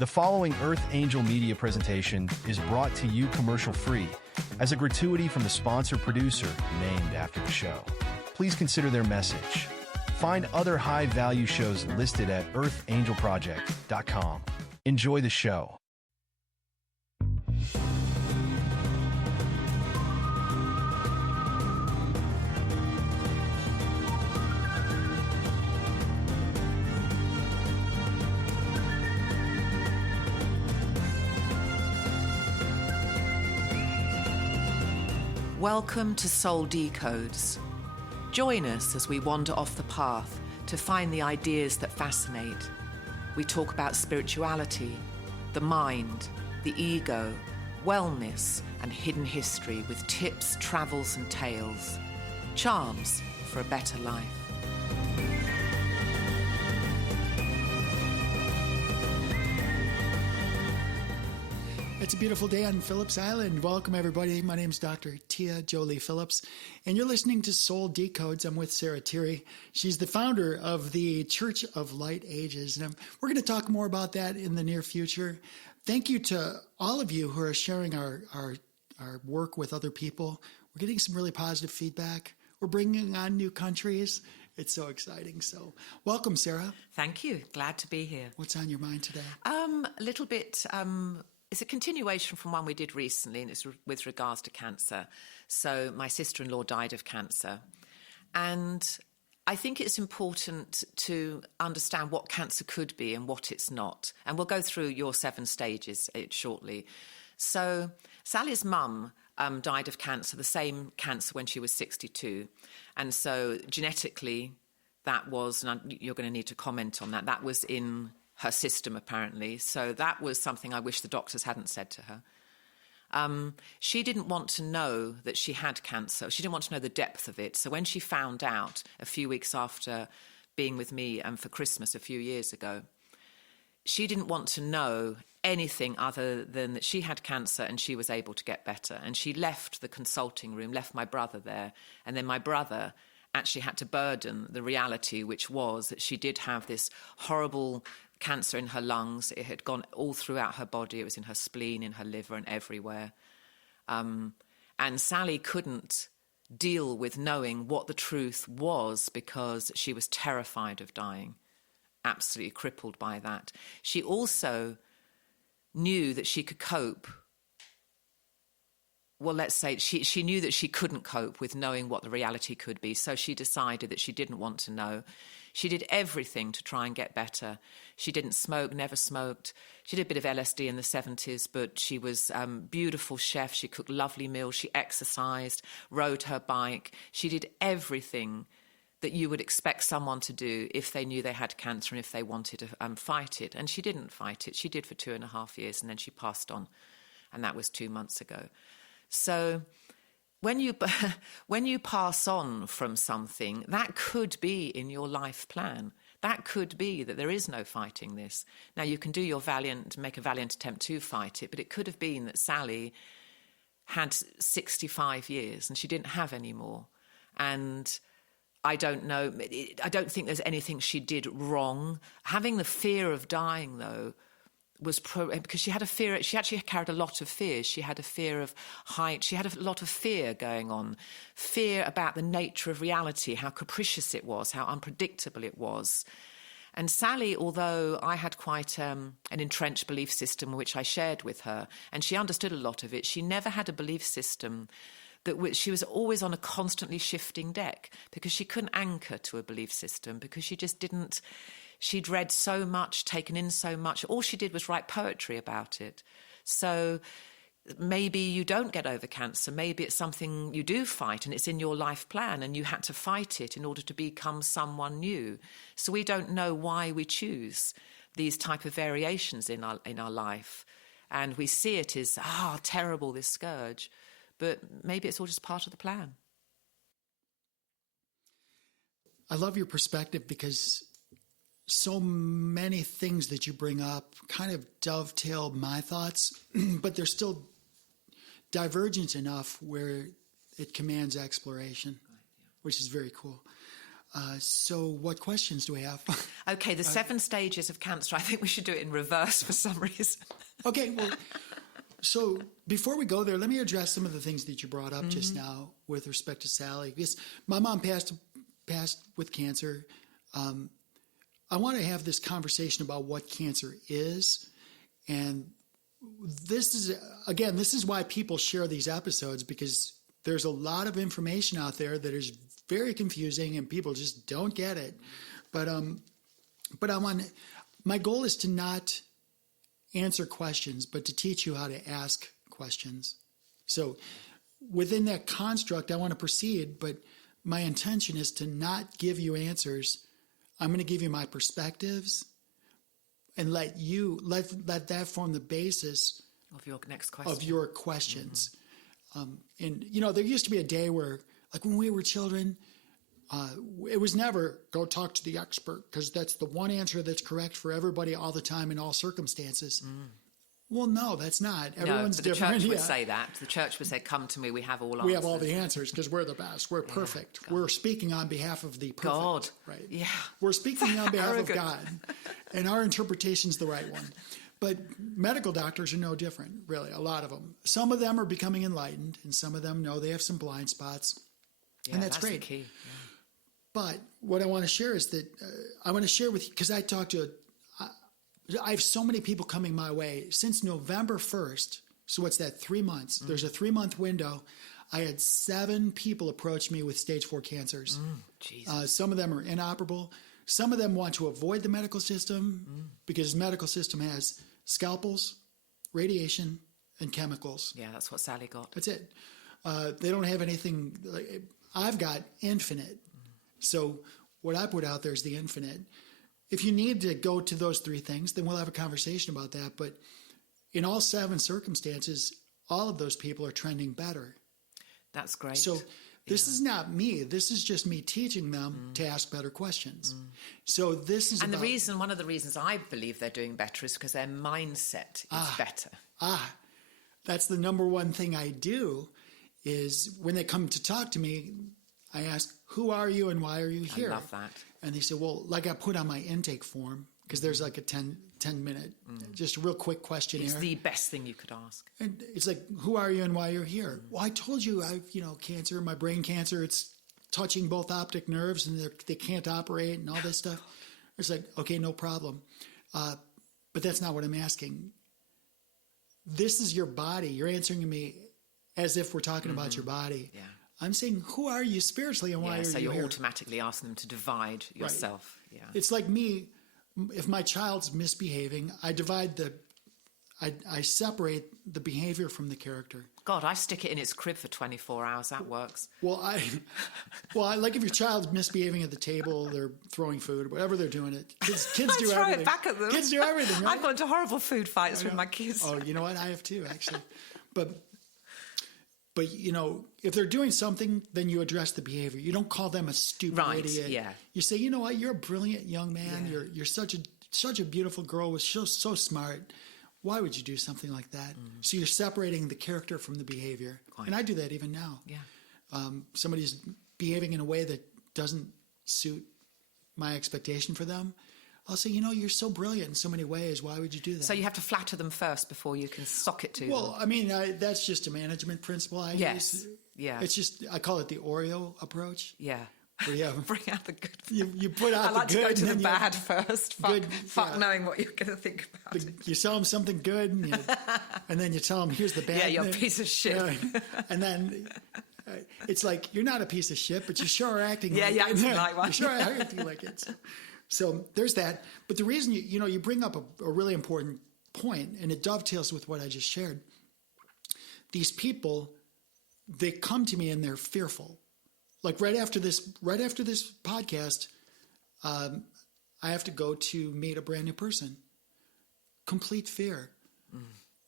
The following Earth Angel Media presentation is brought to you commercial-free as a gratuity from the sponsor producer named after the show. Please consider their message. Find other high-value shows listed at earthangelproject.com. Enjoy the show. Welcome to Soul Decodes. Join us as we wander off the path to find the ideas that fascinate. We talk about spirituality, the mind, the ego, wellness, and hidden history with tips, travels, and tales. Charms for a better life. It's a beautiful day on Phillips Island. Welcome, everybody. My name is Dr. Jolie Phillips, and you're listening to Soul Decodes. I'm with Tirri. She's the founder of the Church of Light Ages, and we're going to talk more about that in the near future. Thank you to all of you who are sharing our work with other people. We're getting some really positive feedback. We're bringing on new countries. It's so exciting. So welcome, Sarah. Thank you. Glad to be here. What's on your mind today? A little bit... It's a continuation from one we did recently, and it's with regards to cancer. So my sister-in-law died of cancer. And I think it's important to understand what cancer could be and what it's not. And we'll go through your 7 stages shortly. So Sallie's mum died of cancer, the same cancer when she was 62. And so genetically, that was, and you're going to need to comment on that, that was in her system, apparently. So that was something I wish the doctors hadn't said to her. She didn't want to know that she had cancer. She didn't want to know the depth of it. So when she found out a few weeks after being with me for Christmas a few years ago, she didn't want to know anything other than that she had cancer and she was able to get better. And she left the consulting room, left my brother there. And then my brother actually had to burden the reality, which was that she did have this horrible cancer in her lungs. It had gone all throughout her body. It was in her spleen, in her liver, and everywhere. And Sallie couldn't deal with knowing what the truth was because she was terrified of dying, absolutely crippled by that. She also knew that she could cope. Well, let's say she knew that she couldn't cope with knowing what the reality could be, so she decided that she didn't want to know. She did everything to try and get better. She didn't smoke, never smoked. She did a bit of LSD in the 70s, but she was a beautiful chef. She cooked lovely meals. She exercised, rode her bike. She did everything that you would expect someone to do if they knew they had cancer and if they wanted to fight it. And she didn't fight it. She did for 2.5 years, and then she passed on, and that was 2 months ago. So when you pass on from something, that could be in your life plan. That could be that there is no fighting this. Now, you can make a valiant attempt to fight it, but it could have been that Sallie had 65 years and she didn't have any more. And I don't know, I don't think there's anything she did wrong. Having the fear of dying, though, was because she had a fear. She actually carried a lot of fears. She had a fear of height. She had a lot of fear going on. Fear about the nature of reality, how capricious it was, how unpredictable it was. And Sallie, although I had quite an entrenched belief system which I shared with her, and she understood a lot of it, she never had a belief system she was always on a constantly shifting deck because she couldn't anchor to a belief system because she just didn't. She'd read so much, taken in so much. All she did was write poetry about it. So maybe you don't get over cancer. Maybe it's something you do fight and it's in your life plan and you had to fight it in order to become someone new. So we don't know why we choose these type of variations in our life. And we see it as, terrible, this scourge. But maybe it's all just part of the plan. I love your perspective because so many things that you bring up kind of dovetail my thoughts, but they're still divergent enough where it commands exploration, which is very cool. So what questions do we have? Okay, the 7 stages of cancer. I think we should do it in reverse for some reason. Okay, well, so before we go there, let me address some of the things that you brought up just now with respect to Sallie. Because my mom passed with cancer. I want to have this conversation about what cancer is. And this is why people share these episodes, because there's a lot of information out there that is very confusing and people just don't get it. But my goal is to not answer questions, but to teach you how to ask questions. So within that construct, I want to proceed, but my intention is to not give you answers. I'm going to give you my perspectives and let that form the basis of your next question. Of your questions. And, there used to be a day where, like when we were children, it was never go talk to the expert because that's the one answer that's correct for everybody all the time in all circumstances. Well, no, that's not. Everyone's the different. church would say that. The church would say, come to me, we have all answers. We have all the answers because we're the best. We're perfect. God. We're speaking on behalf of the perfect. God. Right? Yeah. We're speaking on behalf of God. And our interpretation's the right one. But medical doctors are no different, really, a lot of them. Some of them are becoming enlightened, and some of them know they have some blind spots. Yeah, and that's great. The key. Yeah. But what I want to share is that I want to share with you, because I have so many people coming my way since November 1st. So what's that, 3 months? There's a 3-month window. I had 7 people approach me with stage 4 cancers. Some of them are inoperable. Some of them want to avoid the medical system because the medical system has scalpels, radiation, and chemicals. Yeah, that's what Sallie got. That's it. They don't have anything. I've got infinite. So what I put out there is the infinite. If you need to go to those 3 things, then we'll have a conversation about that. But in all 7 circumstances, all of those people are trending better. That's great. So this is not me. This is just me teaching them to ask better questions. So this is one of the reasons I believe they're doing better is because their mindset is better. That's the number one thing I do is when they come to talk to me, I ask, who are you and why are you here? I love that. And they say, well, like I put on my intake form, because there's like a 10-minute, just a real quick questionnaire. It's the best thing you could ask. And it's like, who are you and why you're here? Well, I told you I've, cancer, my brain cancer, it's touching both optic nerves and they can't operate and all this stuff. It's like, okay, no problem. But that's not what I'm asking. This is your body. You're answering me as if we're talking about your body. Yeah. I'm saying, who are you spiritually and why are you here? So you're automatically asking them to divide yourself. Right. Yeah. It's like me, if my child's misbehaving, I separate the behavior from the character. God, I stick it in its crib for 24 hours. That works. Well, I like if your child's misbehaving at the table, they're throwing food, whatever they're doing. Kids do everything. I throw it back at them. Kids do everything, right? I've gone to horrible food fights with my kids. Oh, you know what? I have too, actually. But if they're doing something, then you address the behavior. You don't call them a stupid idiot. Yeah. You say, you know what? You're a brilliant young man. Yeah. You're such a beautiful girl. Was so smart. Why would you do something like that? So you're separating the character from the behavior. Quite. And I do that even now. Yeah. Somebody's behaving in a way that doesn't suit my expectation for them. I'll say, you're so brilliant in so many ways. Why would you do that? So you have to flatter them first before you can sock it to them. Well, I mean, that's just a management principle I use. Yeah. It's just, I call it the Oreo approach. Yeah. Where you have, bring out the good. You put out I like the good. to go to the bad first. Fuck knowing what you're going to think about it. You tell them something good, and then you tell them, here's the bad. Yeah, you're a piece of shit. And then it's like, you're not a piece of shit, but you sure are acting like it. Yeah, you're acting like one. You sure are acting like it. So there's that. But the reason you bring up a really important point, and it dovetails with what I just shared. These people, they come to me and they're fearful. Like right after this podcast, I have to go to meet a brand new person. Complete fear.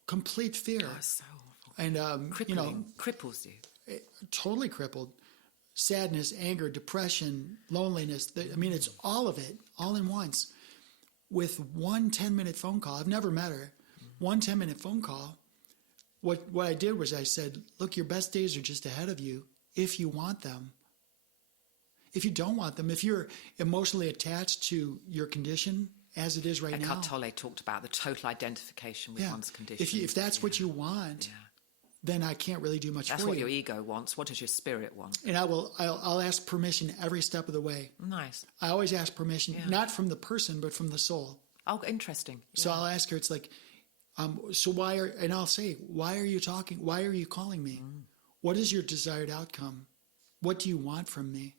Complete fear. Oh, so awful. And cripples you. Totally crippled. Sadness, anger, depression, loneliness. It's all of it, all in once. With one 10-minute phone call, I've never met her. One 10-minute phone call. What I did was I said, look, your best days are just ahead of you if you want them. if you don't want them, if you're emotionally attached to your condition as it is right now. Eckhart Tolle talked about the total identification with one's condition. If that's what you want, then I can't really do much That's for what you. your ego wants. What does your spirit want? And I'll ask permission every step of the way. Nice. I always ask permission, not from the person, but from the soul. Oh, interesting. So I'll ask her, it's like, so and I'll say, why are you talking? Why are you calling me? What is your desired outcome? What do you want from me?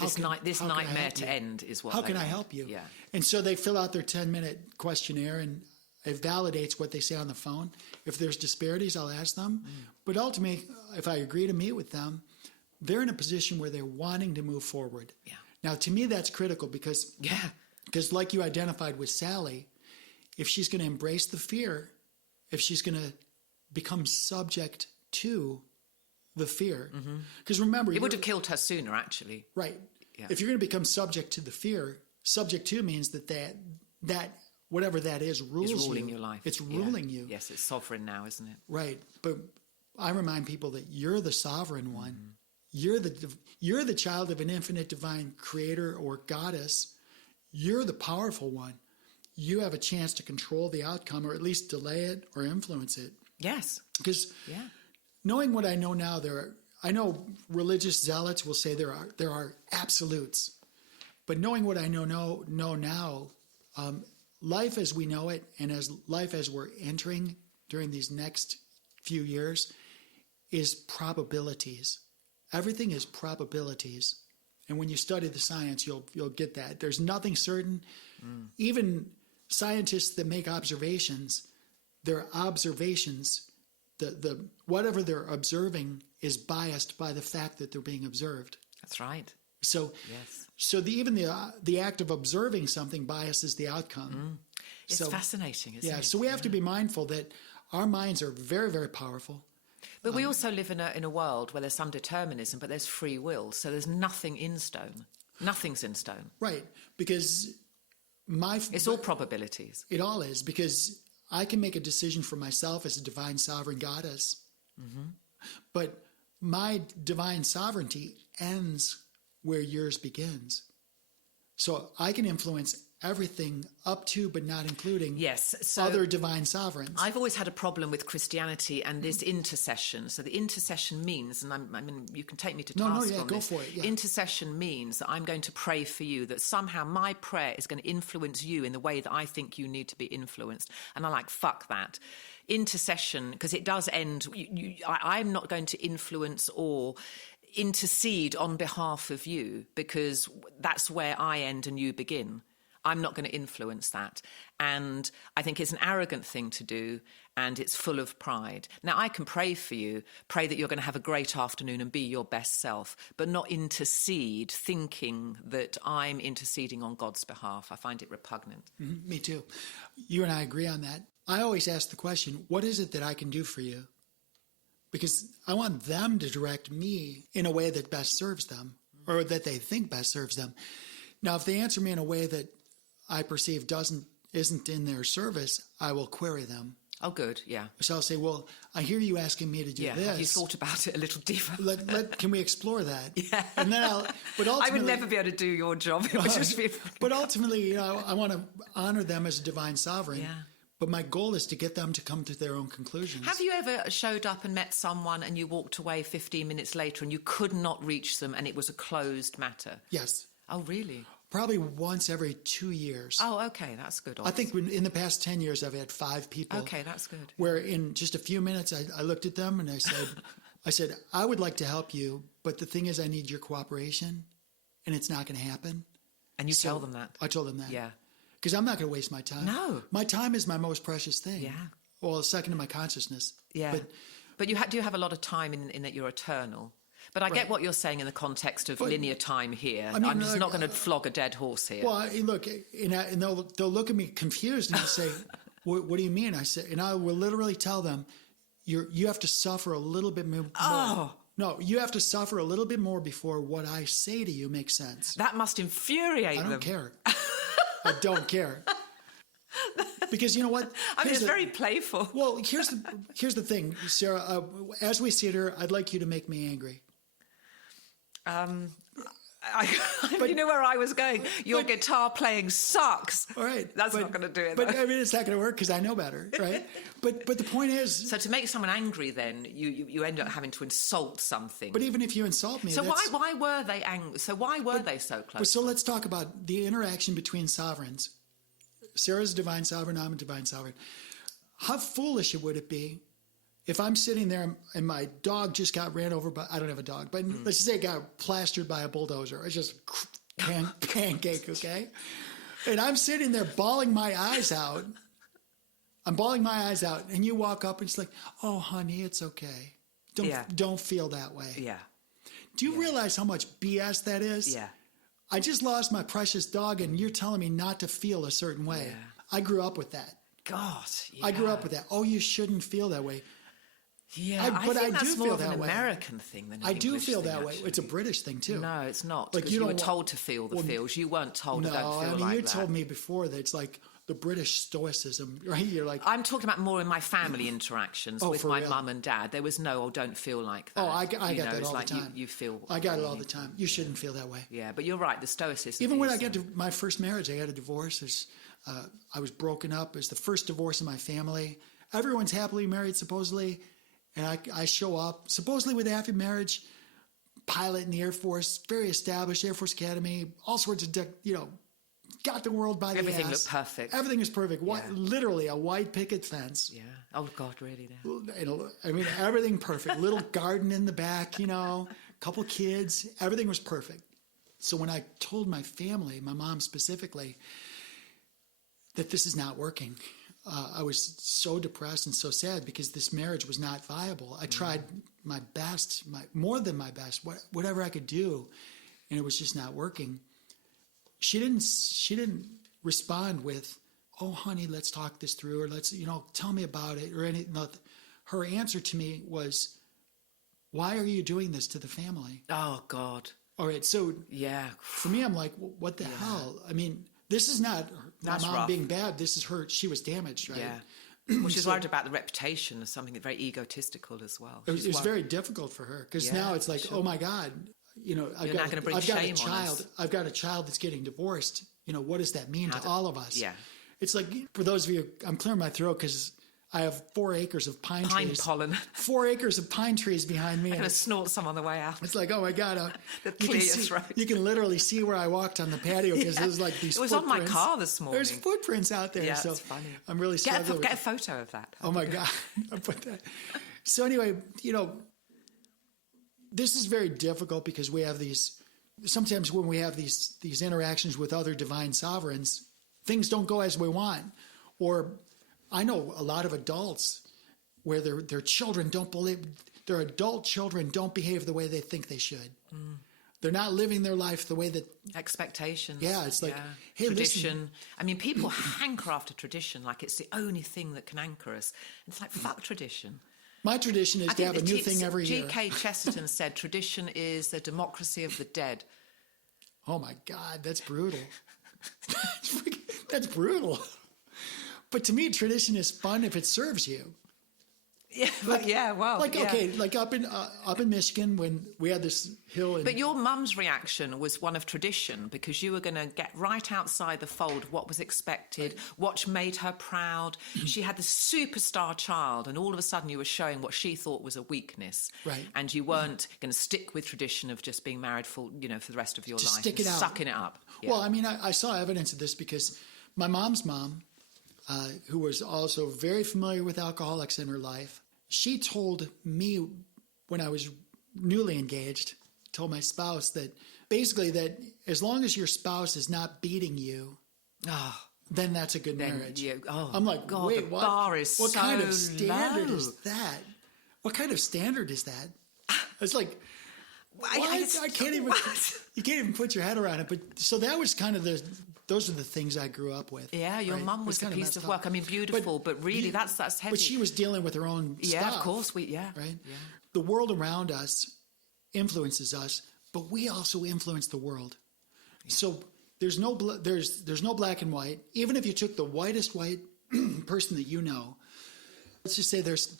This nightmare to end is what How can I help you? Yeah. And so they fill out their 10-minute questionnaire, and it validates what they say on the phone. If there's disparities, I'll ask them. But ultimately, if I agree to meet with them, they're in a position where they're wanting to move forward. Yeah. Now, to me, that's critical because like you identified with Sallie, if she's going to embrace the fear, if she's going to become subject to the fear, because remember, it would have killed her sooner, actually. Right. Yeah. If you're going to become subject to the fear, subject to means that whatever that is rules It's ruling you. your life. It's ruling you. Yes, it's sovereign now, isn't it? Right. But I remind people that you're the sovereign one. You're the child of an infinite divine creator or goddess. You're the powerful one. You have a chance to control the outcome, or at least delay it or influence it. Yes. Because knowing what I know now, I know religious zealots will say there are absolutes. But knowing what I know now, life as we know it, and as life as we're entering during these next few years, is probabilities. Everything is probabilities. And when you study the science, you'll get that. There's nothing certain. Even scientists that make observations, their observations, the whatever they're observing is biased by the fact that they're being observed. That's right. So, yes. So even the act of observing something biases the outcome. It's fascinating, isn't it? So we have to be mindful that our minds are very, very powerful. But we also live in a world where there's some determinism, but there's free will. So there's nothing in stone. Nothing's in stone. Right. Because it's all probabilities. It all is, because I can make a decision for myself as a divine sovereign goddess. But my divine sovereignty ends where yours begins. So I can influence everything up to, but not including, other divine sovereigns. I've always had a problem with Christianity and this intercession. So the intercession means, and I mean, you can take me to task on go this. for it. Yeah. Intercession means that I'm going to pray for you, that somehow my prayer is going to influence you in the way that I think you need to be influenced. And I'm like, fuck that. Intercession, because it does end, I'm not going to influence or intercede on behalf of you, because that's where I end and you begin. I'm not going to influence that. And I think it's an arrogant thing to do, and it's full of pride. Now, I can pray for you, pray that you're going to have a great afternoon and be your best self, but not intercede thinking that I'm interceding on God's behalf. I find it repugnant. Me too. You and I agree on that. I always ask the question, what is it that I can do for you? Because I want them to direct me in a way that best serves them, or that they think best serves them. Now, if they answer me in a way that I perceive isn't in their service, I will query them. Oh, good, yeah. So I'll say, well, I hear you asking me to do this. Have you thought about it a little deeper? Can we explore that? Yeah. And then but ultimately, I would never be able to do your job. It would just be... But ultimately, I want to honor them as a divine sovereign. Yeah. But my goal is to get them to come to their own conclusions. Have you ever showed up and met someone and you walked away 15 minutes later and you could not reach them and it was a closed matter? Yes. Oh, really? Probably once every 2 years. Oh, okay, that's good. I think in the past 10 years, I've had 5 people. Okay, that's good. Where in just a few minutes, I looked at them and I said, I would like to help you, but the thing is, I need your cooperation, and it's not going to happen. And you tell them that? I told them that. Yeah. Because I'm not going to waste my time. No. My time is my most precious thing. Yeah. Well, second to my consciousness. Yeah. But you do have a lot of time in that you're eternal. But I get what you're saying in the context of linear time here. I mean, I'm just not going to flog a dead horse here. Well, look, and they'll look at me confused and they'll say, what do you mean? I say, and I will literally tell them, you have to suffer a little bit more. Oh. No, you have to suffer a little bit more before what I say to you makes sense. That must infuriate them. I don't care. I don't care. Because you know what? I mean, it's very playful. Well, here's the thing, Sarah. As we sit here, I'd like you to make me angry. You know where I was going? Your guitar playing sucks. All right. That's not going to do it. But I mean, it's not going to work because I know better, right? But the point is... So to make someone angry then, you end up having to insult something. But even if you insult me... So why were they angry? So why were they so close? But so let's talk about the interaction between sovereigns. Sarah's a divine sovereign, I'm a divine sovereign. How foolish would it be if I'm sitting there and my dog just got ran over by, I don't have a dog, but let's just say it got plastered by a bulldozer. It's just pancake, okay? And I'm sitting there bawling my eyes out. I'm bawling my eyes out, and you walk up and it's like, oh, honey, it's okay. Don't feel that way. Yeah. Do you realize how much BS that is? Yeah. I just lost my precious dog, and you're telling me not to feel a certain way. Yeah. I grew up with that. God, yeah. I grew up with that. Oh, you shouldn't feel that way. Yeah, but I think I that's do more feel of an that way. American thing than an I do English feel thing, that way. actually. It's a British thing too. No, it's not. Like Because you were told to feel the feels. You weren't told to don't feel like that. No, I mean, you told me before that it's like the British stoicism, right? You're like... I'm talking about more in my family interactions with my mum and dad. There was no, don't feel like that. Oh, I get that all the time. You feel... I got it all the time. You shouldn't feel that way. Yeah, but you're right, the stoicism... Even when I got to my first marriage, I got a divorce. I was broken up. It was the first divorce in my family. Everyone's happily married, supposedly. And I show up, supposedly with a happy marriage, pilot in the Air Force, very established, Air Force Academy, all sorts of, got the world by the Everything ass. looked perfect. Everything was perfect. Yeah. Literally a white picket fence. Yeah. Oh, God, really? Now? I mean, everything perfect. Little garden in the back, couple kids. Everything was perfect. So when I told my family, my mom specifically, that this is not working, I was so depressed and so sad because this marriage was not viable. I tried my best, more than my best, whatever I could do, and it was just not working. She didn't respond with, "Oh, honey, let's talk this through," or "Let's, tell me about it," or anything. Her answer to me was, "Why are you doing this to the family?" Oh, God. All right, so yeah, for me, I'm like, what the hell? I mean, this is not my mom rough. being bad. This is her. She was damaged, right? Yeah. Well, she's worried about the reputation as something very egotistical as well. It was very difficult for her because now it's like, oh my God, I've got a child. I've got a child that's getting divorced. What does that mean to all of us? Yeah. It's like, for those of you, I'm clearing my throat because I have 4 acres of pine trees. Pollen. 4 acres of pine trees behind me. I'm going to snort some on the way out. It's like, oh my God. Right. You can literally see where I walked on the patio because there's like these footprints. It was on my car this morning. There's footprints out there. Yeah, so it's funny. I'm really struggling. Get a photo of that. Oh my God. I put that. So anyway, this is very difficult because we have sometimes when we have these interactions with other divine sovereigns, things don't go as we want. Or I know a lot of adults where their children their adult children don't behave the way they think they should. They're not living their life the way that... Expectations. Yeah, it's like, hey, tradition. Listen. I mean, people hanker after tradition like it's the only thing that can anchor us. It's like, fuck tradition. My tradition is to have a new thing every year. G.K. Chesterton said, tradition is the democracy of the dead. Oh my God, that's brutal. That's brutal. But to me, tradition is fun if it serves you. Yeah, Okay, like up in Michigan when we had this hill. But your mum's reaction was one of tradition because you were going to get right outside the fold what was expected, what made her proud. She had the superstar child, and all of a sudden you were showing what she thought was a weakness. Right. And you weren't going to stick with tradition of just being married for the rest of your life. Stick it out. Sucking it up. Yeah. Well, I mean, I saw evidence of this because my mom's mom, who was also very familiar with alcoholics in her life, she told me when I was newly engaged, told my spouse that basically that as long as your spouse is not beating you, then that's a good marriage. I'm like, God, wait, the what? bar is what so kind of standard low. is that? What kind of standard is that? It's like, I can't even. You can't even put your head around it. But so that was kind of those are the things I grew up with. Yeah, your mum was a piece of work. I mean, beautiful, but really that's heavy. But she was dealing with her own stuff. Yeah, of course. Right? Yeah. The world around us influences us, but we also influence the world. Yeah. So there's no black and white. Even if you took the whitest white person that you know, let's just say there's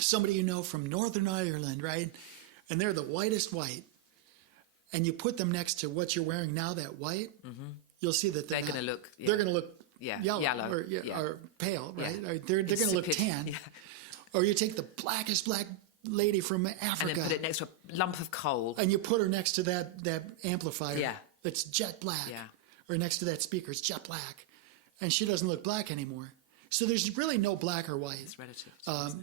somebody you know from Northern Ireland, right? And they're the whitest white. and you put them next to what you're wearing now, that white, you'll see that they're going to look... Yeah. They're going to look yellow or, or pale, right? Yeah. Or they're going to look tan. Yeah. Or you take the blackest black lady from Africa. And then put it next to a lump of coal. And you put her next to that amplifier that's jet black. Yeah. Or next to that speaker, it's jet black. And she doesn't look black anymore. So there's really no black or white. It's relative.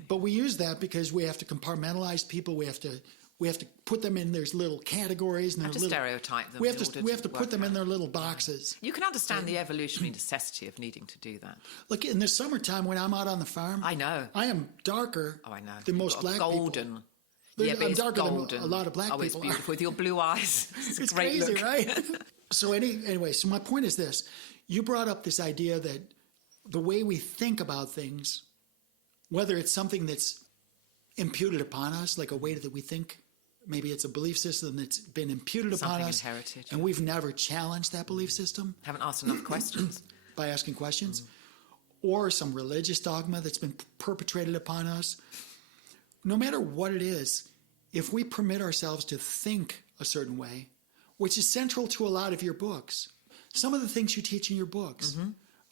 But we use that because we have to compartmentalize people. We have to put them in there's little categories and to stereotype them. We have to put them in their little boxes. You can understand the evolutionary necessity of needing to do that. Look, in the summertime when I'm out on the farm, I know I am darker than most black golden. people. Yeah, but I'm it's darker golden. than a lot of black people. It's beautiful with your blue eyes. It's great crazy, look. right? So anyway, so my point is this: you brought up this idea that the way we think about things, whether it's something that's imputed upon us, like a way that we think, maybe it's a belief system that's been imputed upon us, inherited, and we've never challenged that belief system. Haven't asked enough questions. By asking questions, or some religious dogma that's been perpetrated upon us. No matter what it is, if we permit ourselves to think a certain way, which is central to a lot of your books, some of the things you teach in your books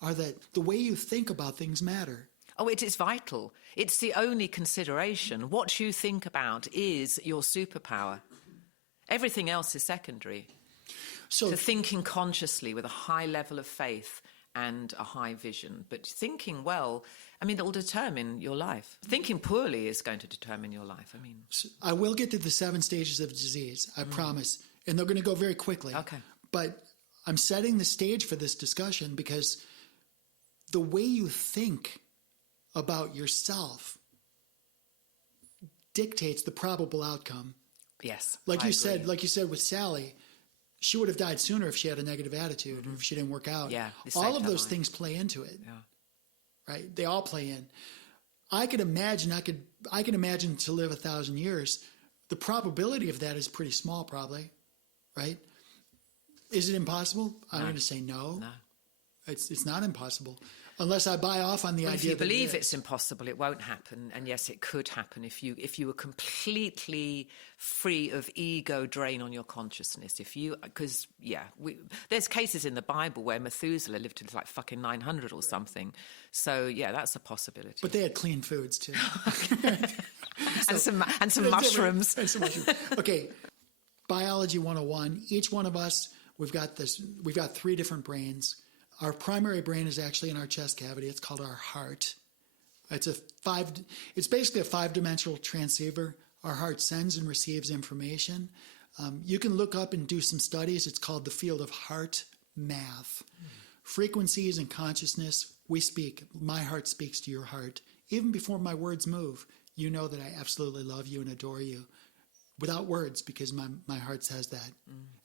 are that the way you think about things matter. Oh, it is vital. It's the only consideration. What you think about is your superpower. Everything else is secondary. So thinking consciously with a high level of faith and a high vision. But thinking well, I mean, that will determine your life. Thinking poorly is going to determine your life. I mean, I will get to the 7 stages of disease, I promise. And they're going to go very quickly. Okay. But I'm setting the stage for this discussion because the way you think about yourself dictates the probable outcome. Yes. Like you said with Sallie, she would have died sooner if she had a negative attitude or if she didn't work out. Yeah. All of those things play into it. Yeah. Right? They all play in. I can imagine to live 1,000 years. The probability of that is pretty small, probably. Right? Is it impossible? I'm going to say no. No. It's not impossible. Unless I buy off on the idea if you that believe it's impossible, it won't happen. And yes, it could happen if you were completely free of ego drain on your consciousness. There's cases in the Bible where Methuselah lived to like fucking 900 or something. So yeah, that's a possibility. But they had clean foods too. and some mushrooms. And some mushrooms. Okay, Biology 101. Each one of us, we've got 3 different brains. Our primary brain is actually in our chest cavity. It's called our heart. It's basically a 5-dimensional transceiver. Our heart sends and receives information. You can look up and do some studies. It's called the field of heart math. Frequencies and consciousness, we speak. My heart speaks to your heart. Even before my words move, you know that I absolutely love you and adore you. Without words, because my heart says that.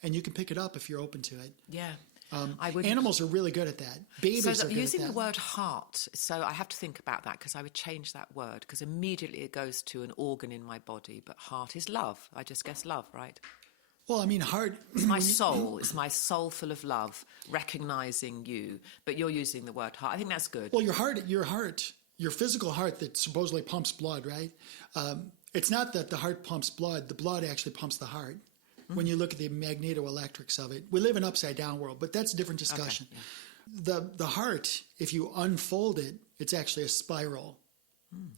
And you can pick it up if you're open to it. Yeah. Animals are really good at that. Babies are good using at that. the word heart, so I have to think about that because I would change that word because immediately it goes to an organ in my body, but heart is love. I just guess love, right? Well, I mean, heart... It's my soul. It's my soul full of love, recognizing you, but you're using the word heart. I think that's good. Well, your heart, your physical heart that supposedly pumps blood, right? It's not that the heart pumps blood. The blood actually pumps the heart. When you look at the magnetoelectrics of it. We live in an upside-down world, but that's a different discussion. Okay, yeah. The heart, if you unfold it, it's actually a spiral.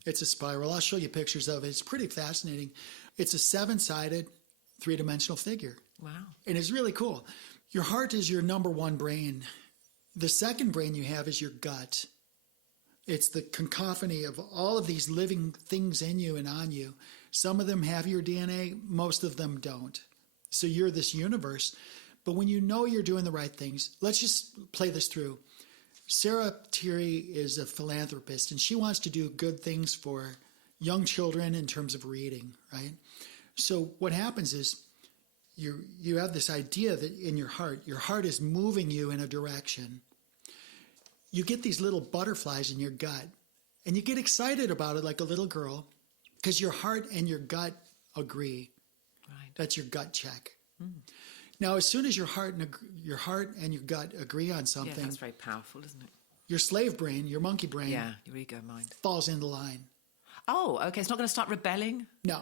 It's a spiral. I'll show you pictures of it. It's pretty fascinating. It's a 7-sided, 3-dimensional figure. Wow. And it's really cool. Your heart is your number 1 brain. The second brain you have is your gut. It's the cacophony of all of these living things in you and on you. Some of them have your DNA. Most of them don't. So you're this universe. But when you know you're doing the right things, let's just play this through. Sarah Tirri is a philanthropist, and she wants to do good things for young children in terms of reading, right? So what happens is you have this idea that in your heart is moving you in a direction. You get these little butterflies in your gut, and you get excited about it like a little girl because your heart and your gut agree. Right. That's your gut check. Now, as soon as your heart and your gut agree on something, yeah, that's very powerful, isn't it? Your slave brain, your monkey brain, your ego mind falls into line. Oh, okay. It's not going to start rebelling? No,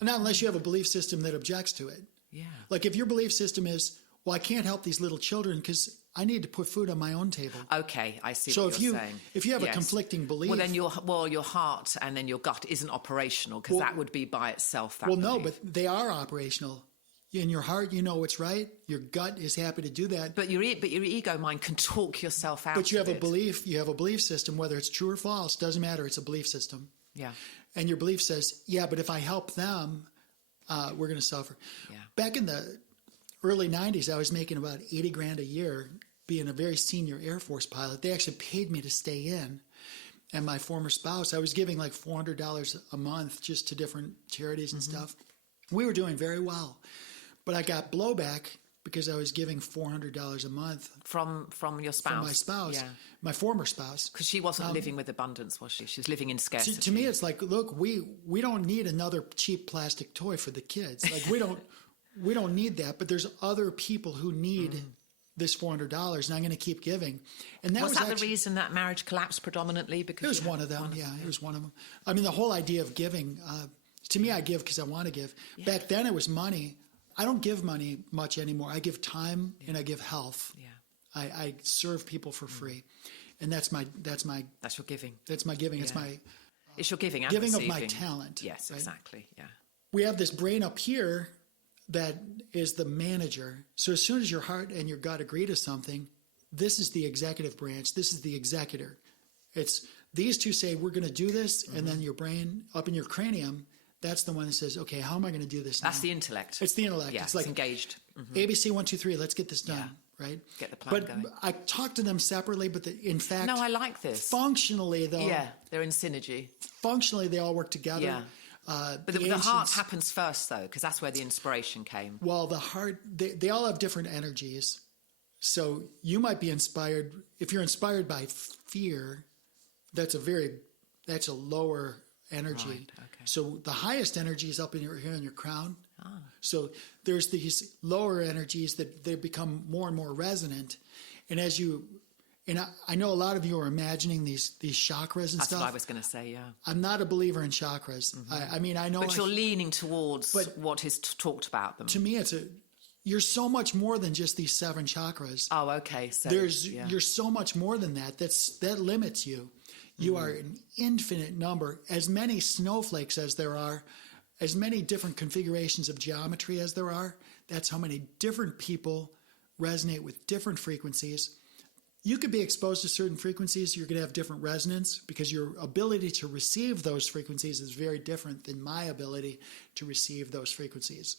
not unless you have a belief system that objects to it. Yeah. Like if your belief system is, well, I can't help these little children because I need to put food on my own table. Okay, I see what you're saying. If you have a conflicting belief... Well, then your heart and then your gut isn't operational because that would be by itself. That no, but they are operational. In your heart, you know what's right. Your gut is happy to do that. But your ego mind can talk yourself out. But you have a belief. You have a belief system, whether it's true or false, doesn't matter. It's a belief system. Yeah. And your belief says, yeah, but if I help them, we're going to suffer. Yeah. Back in the early 90s, I was making about $80,000 a year being a very senior Air Force pilot. They actually paid me to stay in. And my former spouse, I was giving like $400 a month just to different charities and stuff. We were doing very well. But I got blowback because I was giving $400 a month. From your spouse? From my spouse, my former spouse. Because she wasn't living with abundance, was she? She was living in scarcity. To me, it's like, look, we don't need another cheap plastic toy for the kids. Like we don't need that. But there's other people who need this $400, and I'm going to keep giving. And that was that the reason that marriage collapsed predominantly? Because it was one of them. It was one of them. I mean, the whole idea of giving. To me, I give because I want to give. Yeah. Back then, it was money. I don't give money much anymore. I give time and I give health. Yeah. I serve people for free, and that's your giving. That's my giving. Yeah. It's your giving. And giving receiving. Of my talent. Yes, right? Exactly. Yeah. We have this brain up here that is the manager. So as soon as your heart and your gut agree to something, this is the executive branch. This is the executor. It's these two say we're going to do this, and then your brain up in your cranium. That's the one that says, okay, how am I going to do this now? That's the intellect. It's the intellect. Yeah, it's like engaged. ABC 1, 2, 3. Let's get this done, right? Get the plan going. I talk to them separately, but in fact, no, I like this. Functionally, though, they're in synergy. Functionally, they all work together. Yeah. But the heart happens first, though, because that's where the inspiration came. Well, the heart, they all have different energies. So you might be inspired. If you're inspired by fear, that's a lower energy. Right, okay. So the highest energy is up in here in your crown. So there's these lower energies that they become more and more resonant. And I know a lot of you are imagining these chakras and stuff. That's what I was going to say, yeah. I'm not a believer in chakras. I mean, I know. But you're leaning towards what is talked about them. To me, you're so much more than just these 7 chakras. Oh, okay. So you're so much more than that. That limits you. You are an infinite number. As many snowflakes as there are, as many different configurations of geometry as there are, that's how many different people resonate with different frequencies. You could be exposed to certain frequencies. You're going to have different resonance because your ability to receive those frequencies is very different than my ability to receive those frequencies.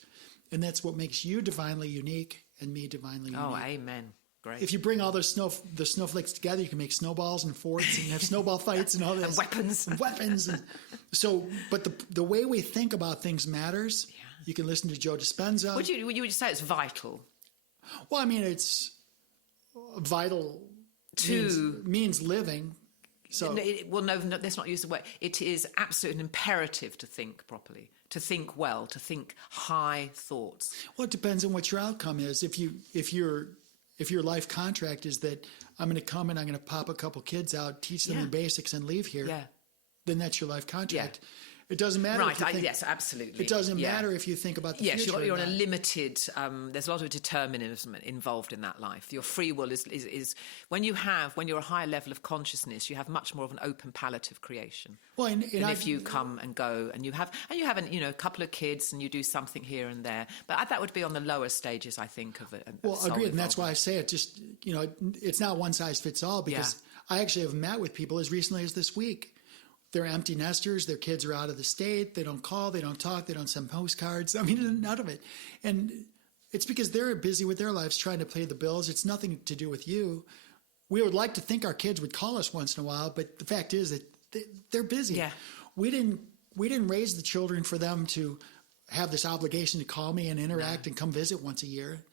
And that's what makes you divinely unique and me divinely unique. Oh, amen. Great. If you bring all the snowflakes together, you can make snowballs and forts and have snowball fights and all this. And weapons. So, but the way we think about things matters. Yeah. You can listen to Joe Dispenza. Would you say it's vital? Well, I mean, it's vital means living. So, no, let's not use the word. It is absolutely imperative to think properly, to think well, to think high thoughts. Well, it depends on what your outcome is. If your life contract is that I'm going to come and I'm going to pop a couple kids out, teach them the basics, and leave here, then that's your life contract. Yeah. It doesn't matter. Right. Yes, absolutely. It doesn't matter if you think about the future. Yes, you're on a limited. There's a lot of determinism involved in that life. Your free will is when you're a higher level of consciousness, you have much more of an open palette of creation. Well, and if you come and go and you have a couple of kids and you do something here and there, but that would be on the lower stages, I think, of it. Well, agreed, and that's why I say it. Just it's not one size fits all because I actually have met with people as recently as this week. They're empty nesters. Their kids are out of the state. They don't call. They don't talk. They don't send postcards. I mean, none of it. And it's because they're busy with their lives trying to pay the bills. It's nothing to do with you. We would like to think our kids would call us once in a while, but the fact is that they're busy. Yeah. We didn't raise the children for them to have this obligation to call me and interact and come visit once a year.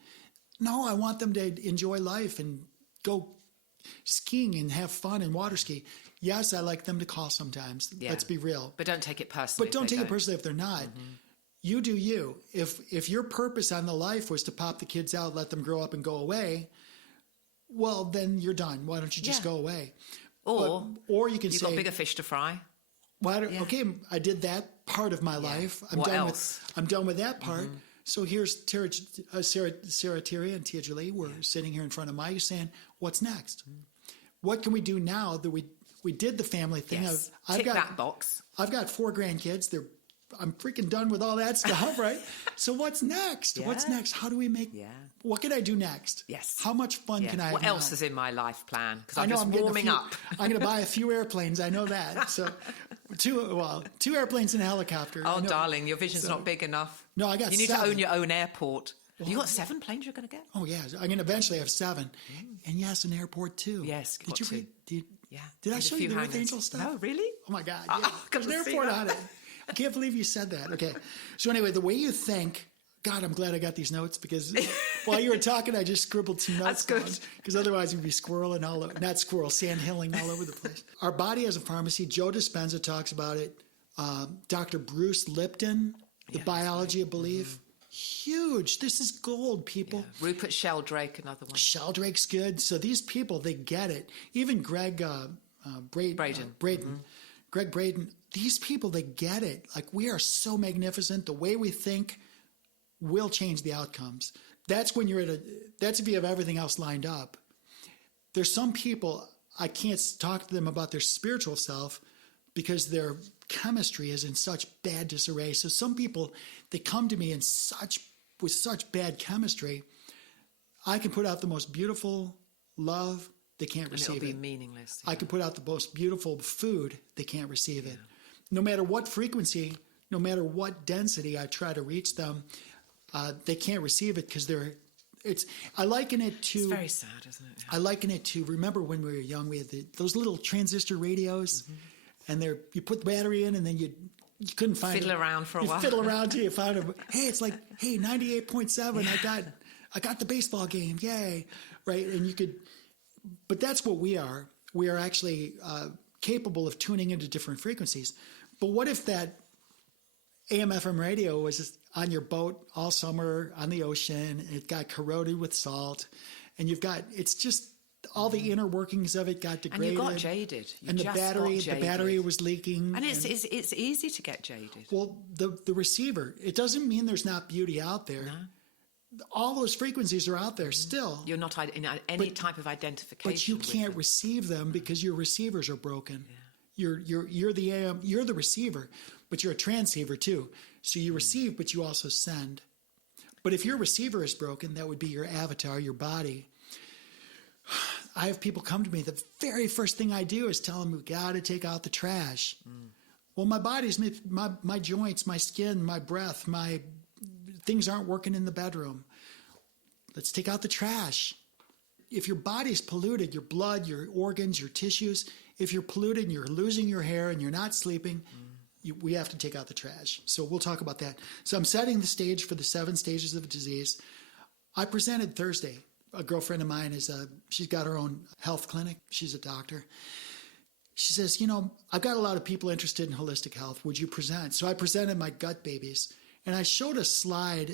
No, I want them to enjoy life and go skiing and have fun and water ski. Yes, I like them to call sometimes. Yeah. Let's be real. But don't take it personally. But don't take it personally if they're not. Mm-hmm. You do you. If your purpose on the life was to pop the kids out, let them grow up and go away, well, then you're done. Why don't you just go away? Or you can say... You've got bigger fish to fry. Okay, I did that part of my life. I'm done with that part. Mm-hmm. So here's Sarah, Tirri, and Tia Jolie. We're sitting here in front of Mike saying, what's next? What can we do now that we did the family thing? Yes. I've Tick got that box. I've got 4 grandkids. I'm freaking done with all that stuff, right? So what's next? Yeah. What's next? How do we make? Yeah. What can I do next? Yes. How much fun Yeah. can I have What now? else is in my life plan? Because I I'm know just I'm getting warming up. I'm going to buy a few airplanes. I know that. So 2 airplanes and a helicopter. Oh, darling, your vision's not big enough. No, I got You need 7. to own your own airport. You got 7 planes you're going to get? Oh yeah, I'm going to eventually have 7, and yes, an airport too. Yes, Did you read? Yeah. Did I There's a show you few the Earth hangars. Angel stuff? No, really? Oh my God! Oh, Yeah. gotta There's an see airport that. on it. I can't believe you said that. Okay, so anyway, the way you think. God, I'm glad I got these notes because while you were talking, I just scribbled some notes. That's good. Because otherwise you'd be squirreling all over, not squirrel, sandhilling all over the place. Our body has a pharmacy. Joe Dispenza talks about it. Dr. Bruce Lipton, the biology of belief. Huge. This is gold, people. Yeah. Rupert Sheldrake, another one. Sheldrake's good. So these people, they get it. Even Greg Braden. Greg Braden. These people, they get it. Like, we are so magnificent. The way we think will change the outcomes. That's when that's if you have everything else lined up. There's some people, I can't talk to them about their spiritual self because their chemistry is in such bad disarray. So some people, they come to me with such bad chemistry. I can put out the most beautiful love, they can't receive it'll it. be meaningless. I can put out the most beautiful food, they can't receive it. No matter what frequency, no matter what density I try to reach them, they can't receive it because I liken it to. It's very sad, isn't it? I liken it to, remember when we were young, we had those little transistor radios, and you put the battery in, and then you couldn't find Fiddle around for a while. You fiddle around till you found it. Hey, it's like, hey, 98.7. I got the baseball game, yay, right? And you could, but that's what we are. We are actually capable of tuning into different frequencies. But what if that AM/FM radio was just on your boat all summer on the ocean, and it got corroded with salt, and it's just all the inner workings of it got degraded. And you got jaded. And the battery was leaking. And it's easy to get jaded. Well, the receiver, it doesn't mean there's not beauty out there. No. All those frequencies are out there still. You're not in any type of identification. But you with can't them. receive them because your receivers are broken. Yeah. You're the AM, you're the receiver, but you're a transceiver too. So you receive, but you also send. But if your receiver is broken, that would be your avatar, your body. I have people come to me. The very first thing I do is tell them, we got to take out the trash. Well, my body's, my joints, my skin, my breath, my things aren't working in the bedroom. Let's take out the trash. If your body's polluted, your blood, your organs, your tissues, if you're polluted and you're losing your hair and you're not sleeping, we have to take out the trash. So we'll talk about that. So I'm setting the stage for the 7 stages of disease. I presented Thursday. A girlfriend of mine she's got her own health clinic. She's a doctor. She says, I've got a lot of people interested in holistic health. Would you present? So I presented my gut babies, and I showed a slide.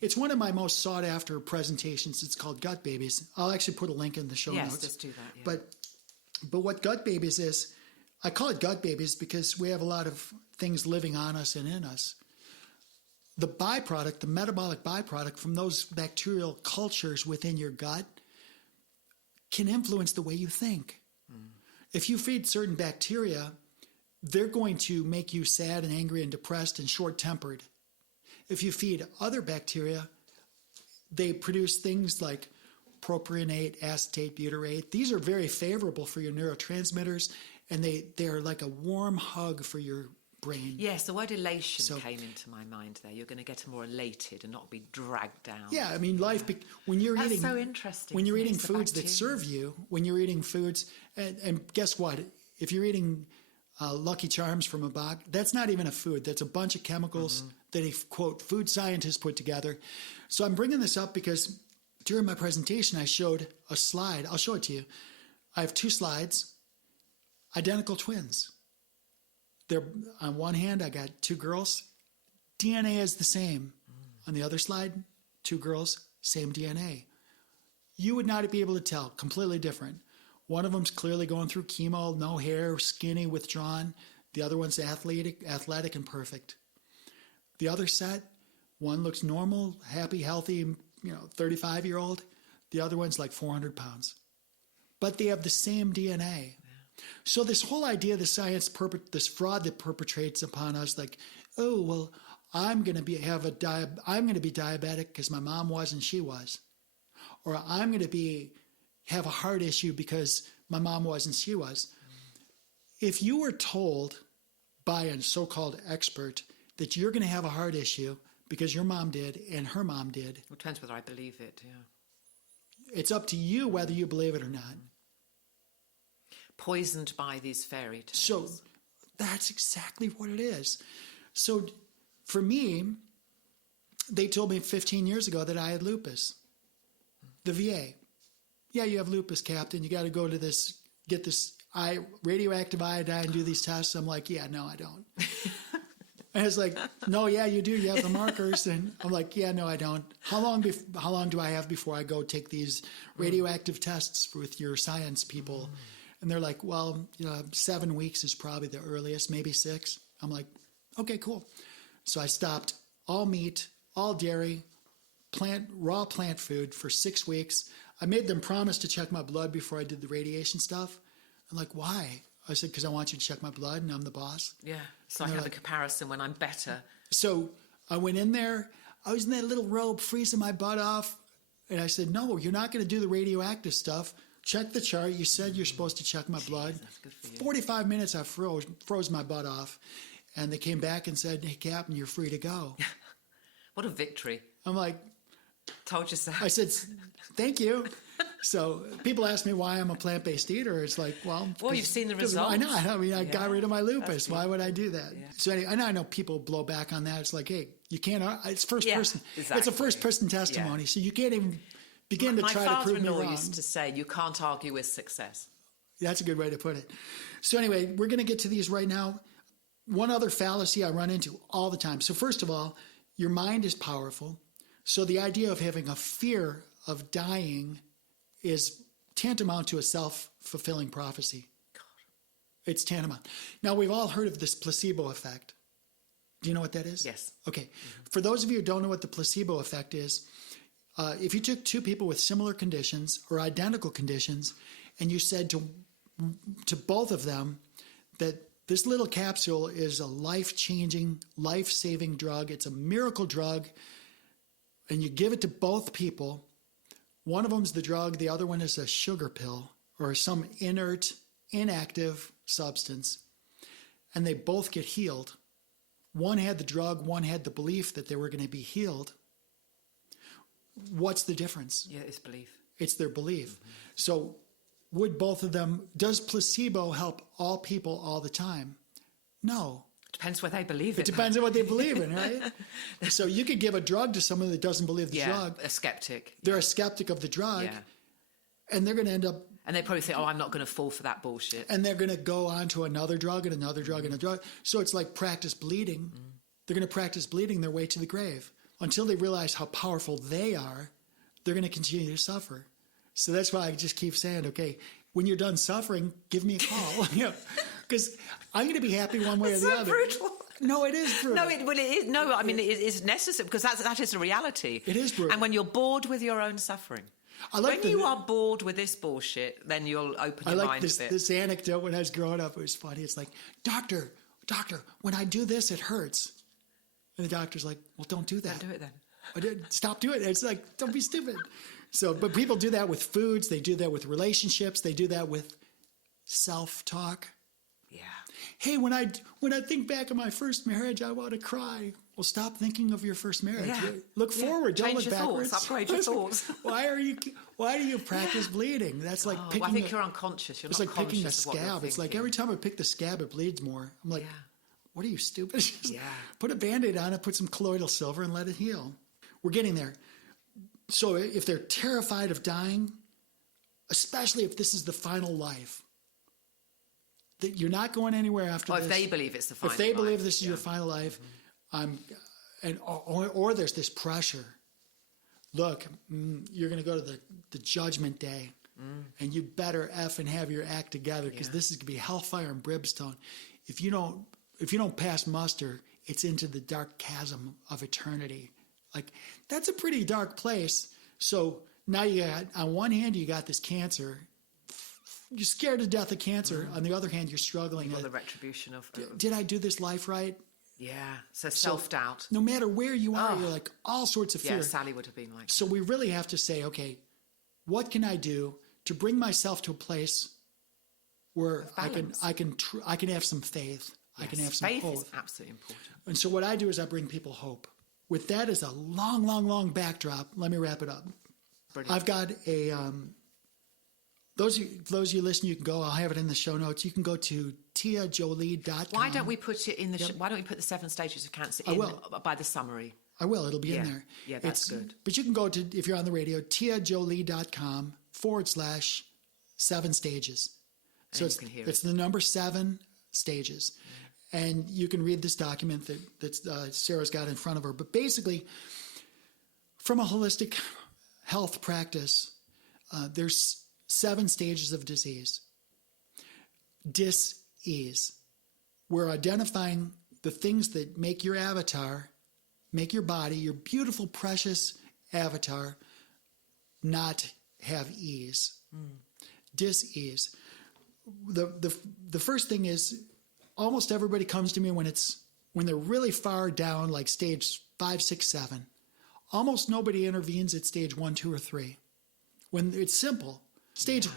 It's one of my most sought after presentations. It's called Gut Babies. I'll actually put a link in the show notes. Yes, let's do that. Yeah. But what Gut Babies is, I call it Gut Babies because we have a lot of things living on us and in us. The byproduct, the metabolic byproduct from those bacterial cultures within your gut can influence the way you think. If you feed certain bacteria, they're going to make you sad and angry and depressed and short-tempered. If you feed other bacteria, they produce things like propionate, acetate, butyrate. These are very favorable for your neurotransmitters, and they're like a warm hug for your brain. Yes, the word elation came into my mind there. You're going to get more elated and not be dragged down. Yeah, I mean, when you're That's eating, so interesting. When you're eating foods that serve you, when you're eating foods, and guess what? If you're eating Lucky Charms from a box, that's not even a food. That's a bunch of chemicals that a, quote, food scientist put together. So I'm bringing this up because during my presentation, I showed a slide. I'll show it to you. I have 2 slides, identical twins. They're on one hand, I got 2 girls. DNA is the same. On the other slide, 2 girls, same DNA. You would not be able to tell, completely different. One of them's clearly going through chemo, no hair, skinny, withdrawn. The other one's athletic and perfect. The other set, One looks normal, happy, healthy, 35-year-old. The other one's like 400 pounds. But they have the same DNA. Yeah. So this whole idea, the science, this fraud that perpetrates upon us, like, oh, well, I'm going to be diabetic because my mom was and she was. Or I'm going to have a heart issue because my mom was and she was. If you were told by a so-called expert that you're going to have a heart issue because your mom did and her mom did. It depends whether I believe it, yeah. It's up to you whether you believe it or not. Poisoned by these fairy tales. So that's exactly what it is. So for me, they told me 15 years ago that I had lupus. The VA. Yeah, you have lupus, Captain. You got to go to get this radioactive iodine, do these tests. I'm like, yeah, no, I don't. And it's like, no, yeah, you do. You have the markers. And I'm like, yeah, no, I don't. How long do I have before I go take these radioactive tests with your science people? And they're like, well, 7 weeks is probably the earliest, maybe 6. I'm like, okay, cool. So I stopped all meat, all dairy, raw plant food for 6 weeks. I made them promise to check my blood before I did the radiation stuff. I'm like, why? I said, because I want you to check my blood and I'm the boss. Yeah, so I have a comparison when I'm better. So I went in there. I was in that little robe freezing my butt off. And I said, no, you're not going to do the radioactive stuff. Check the chart. You said you're supposed to check my blood. That's good for you. 45 minutes I froze my butt off. And they came back and said, hey, Captain, you're free to go. What a victory. I'm like, told you so. I said, thank you. So people ask me why I'm a plant-based eater. It's like, well, you've seen the results. Why not? I mean, I got rid of my lupus. Why would I do that? Yeah. So anyway, and I know people blow back on that. It's like, hey, you can't. It's first person. Exactly. It's a first-person testimony, so you can't even begin to try to prove me wrong. My father-in-law used to say, you can't argue with success. That's a good way to put it. So anyway, we're going to get to these right now. One other fallacy I run into all the time. So first of all, your mind is powerful. So the idea of having a fear of dying is tantamount to a self-fulfilling prophecy. God. It's tantamount. Now, we've all heard of this placebo effect. Do you know what that is? Yes. Okay. Mm-hmm. For those of you who don't know what the placebo effect is, if you took two people with similar conditions or identical conditions and you said to both of them that this little capsule is a life-changing, life-saving drug, it's a miracle drug, and you give it to both people, one of them's the drug, the other one is a sugar pill or some inert, inactive substance, and they both get healed. One had the drug, one had the belief that they were going to be healed. What's the difference? Yeah, it's belief. It's their belief. Mm-hmm. So would both of them, does placebo help all people all the time? No. Depends what they believe in. It depends on what they believe in, right? So you could give a drug to someone that doesn't believe the drug. A skeptic. They're a skeptic of the drug. Yeah. And they're going to end up... And they probably say, I'm not going to fall for that bullshit. And they're going to go on to another drug and another drug and a drug. So it's like practice bleeding. Mm. They're going to practice bleeding their way to the grave. Until they realize how powerful they are, they're going to continue to suffer. So that's why I just keep saying, okay, when you're done suffering, give me a call. Because I'm going to be happy one way or the other. Brutal. No, it is brutal. No, it is. No, I mean, it is necessary because that is the reality. It is brutal. And when you're bored with your own suffering, when you are bored with this bullshit, then you'll open your mind a bit. This anecdote when I was growing up. It was funny. It's like, doctor, when I do this, it hurts. And the doctor's like, well, don't do that. Don't do it then. Stop doing it. It's like, don't be stupid. So, but people do that with foods. They do that with relationships. They do that with self-talk. Yeah. Hey, when I think back on my first marriage, I want to cry. Well, stop thinking of your first marriage. Yeah. Look forward. Don't look backwards. Upgrade your thoughts. Why do you practice bleeding? That's like picking. I think you're unconscious. It's like picking a scab. It's like every time I pick the scab, it bleeds more. I'm like, what are you, stupid? Just put a Band-Aid on it, put some colloidal silver, and let it heal. We're getting there. So if they're terrified of dying, especially if this is the final life, that you're not going anywhere after this. If they believe it's the final life. If they believe this is your final life, or there's this pressure. Look, you're going to go to the judgment day, and you better effing have your act together because this is going to be hellfire and brimstone. If you don't pass muster, it's into the dark chasm of eternity. Like, that's a pretty dark place. So now you got, on one hand, you got this cancer. You're scared to death of cancer. On the other hand, you're struggling. Well, the retribution of... Did I do this life right? Yeah, so self-doubt. No matter where you are, you're like all sorts of fear. Yeah, Sallie would have been like So we really have to say, okay, what can I do to bring myself to a place where I can have some faith. Yes, I can have some faith hope. Is absolutely important. And so what I do is I bring people hope. With that as a long, long, long backdrop, let me wrap it up. Brilliant. I've got a those of you listening, you can go. I'll have it in the show notes. You can go to tiajolie.com. Why don't we put it in the? Why don't we put the 7 stages of cancer in by the summary? I will. It'll be in there. Yeah, that's good. But you can go to, if you're on the radio, tiajolie.com/7 stages. So it's the number 7 stages. And you can read this document that Sarah's got in front of her. But basically, from a holistic health practice, there's 7 stages of disease. Dis-ease. We're identifying the things that make your avatar, make your body, your beautiful, precious avatar, not have ease. Dis-ease. The first thing is, almost everybody comes to me when they're really far down, like stage 5, 6, 7. Almost nobody intervenes at stage 1, 2, or 3. When it's simple. Stage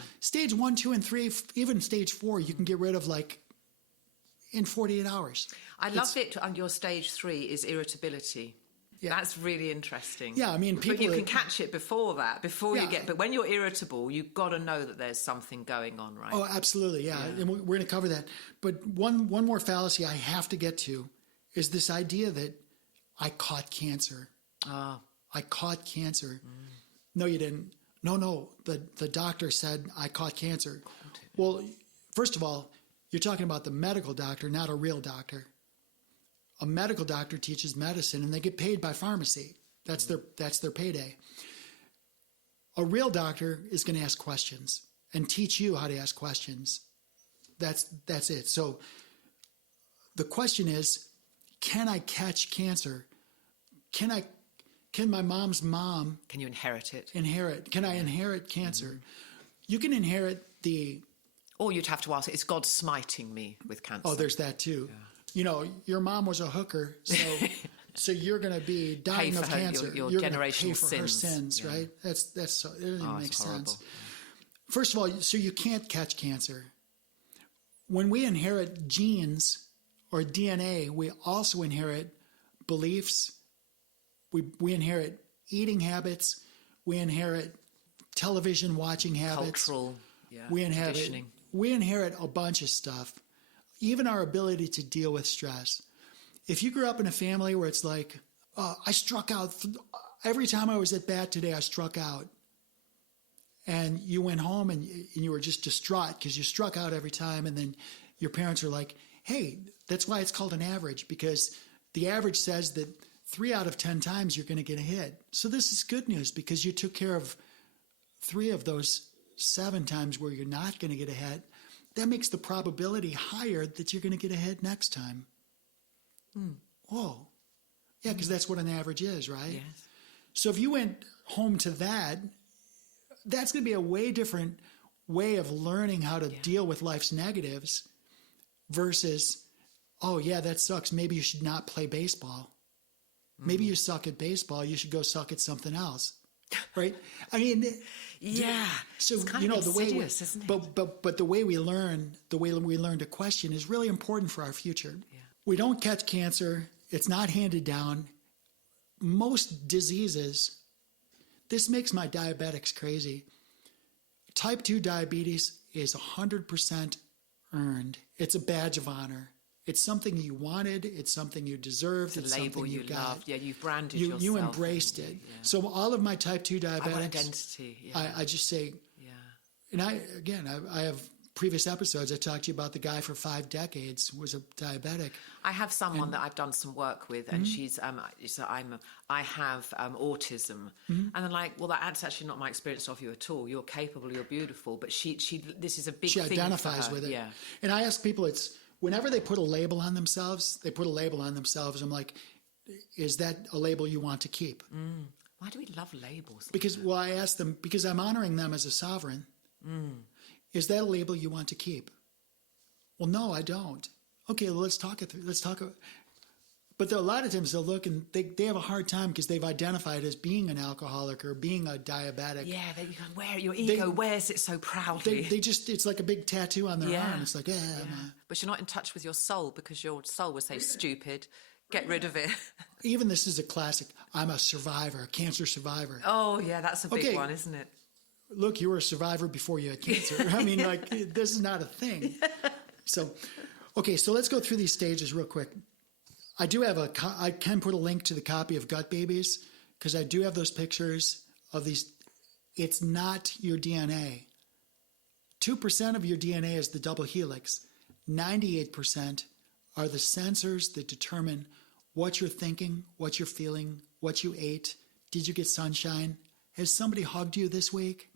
1, 2, and 3, even stage 4, you can get rid of like in 48 hours. I love it on your stage 3 is irritability. Yeah. That's really interesting. Yeah, I mean, people... But you can catch it before that, you get... But when you're irritable, you've got to know that there's something going on, right? Oh, absolutely, yeah. And we're going to cover that. But one more fallacy I have to get to is this idea that I caught cancer. I caught cancer. No, you didn't. No. The doctor said I caught cancer. Well, first of all, you're talking about the medical doctor, not a real doctor. A medical doctor teaches medicine, and they get paid by pharmacy. That's their payday. A real doctor is going to ask questions and teach you how to ask questions. That's it. So the question is, can I catch cancer? Can my mom's mom... Can you inherit it? Can I inherit cancer? You can inherit the... Or you'd have to ask, is God smiting me with cancer? Oh, there's that too. Yeah. You know, your mom was a hooker, so you're going to be dying of cancer. Your you're generational pay for her sins, right? That's it doesn't even make sense. First of all, so you can't catch cancer. When we inherit genes or DNA, we also inherit beliefs. We inherit eating habits. We inherit television watching habits. Cultural conditioning. We inherit a bunch of stuff. Even our ability to deal with stress. If you grew up in a family where it's like, I struck out, every time I was at bat today, I struck out. And you went home and you were just distraught because you struck out every time. And then your parents are like, hey, that's why it's called an average, because the average says that 3 out of 10 times you're going to get a hit. So this is good news because you took care of 3 of those 7 times where you're not going to get a hit. That makes the probability higher that you're going to get ahead next time. Oh. Yeah, because that's what an average is, right? Yes. So if you went home to that, that's going to be a way different way of learning how to deal with life's negatives versus, oh, yeah, that sucks. Maybe you should not play baseball. Maybe you suck at baseball. You should go suck at something else. Right? I mean... Yeah. So it's kind of the way isn't it? But the way we learn to question is really important for our future. Yeah. We don't catch cancer. It's not handed down. Most diseases, this makes my diabetics crazy. Type 2 diabetes is 100% earned. It's a badge of honor. It's something you wanted. It's something you deserved. It's a label you got. loved. Yeah, you've branded yourself. You embraced it. Yeah. So all of my type 2 diabetics... identity. Yeah. I just say... Yeah. And I have previous episodes. I talked to you about the guy for 5 decades was a diabetic. I have someone that I've done some work with, and she's... I have autism. And I'm like, well, that's actually not my experience of you at all. You're capable, you're beautiful. But she this is a big thing for her. She identifies with it. Yeah. And I ask people, whenever they put a label on themselves, I'm like, is that a label you want to keep? Why do we love labels? Because, well, I asked them, because I'm honoring them as a sovereign. Is that a label you want to keep? Well, no, I don't. Okay, well, let's talk it through. But a lot of times they'll look and they have a hard time because they've identified as being an alcoholic or being a diabetic. Yeah, your ego wears it so proudly. They just, it's like a big tattoo on their arm. It's like, But you're not in touch with your soul because your soul would say, stupid, get rid of it. Even this is a classic. I'm a survivor, a cancer survivor. Oh, yeah, that's a big one, isn't it? Look, you were a survivor before you had cancer. I mean, like, this is not a thing. So, okay, so let's go through these stages real quick. I can put a link to the copy of Gut Babies because I do have those pictures of these. It's not your DNA. 2% of your DNA is the double helix. 98% are the sensors that determine what you're thinking, what you're feeling, what you ate. Did you get sunshine? Has somebody hugged you this week?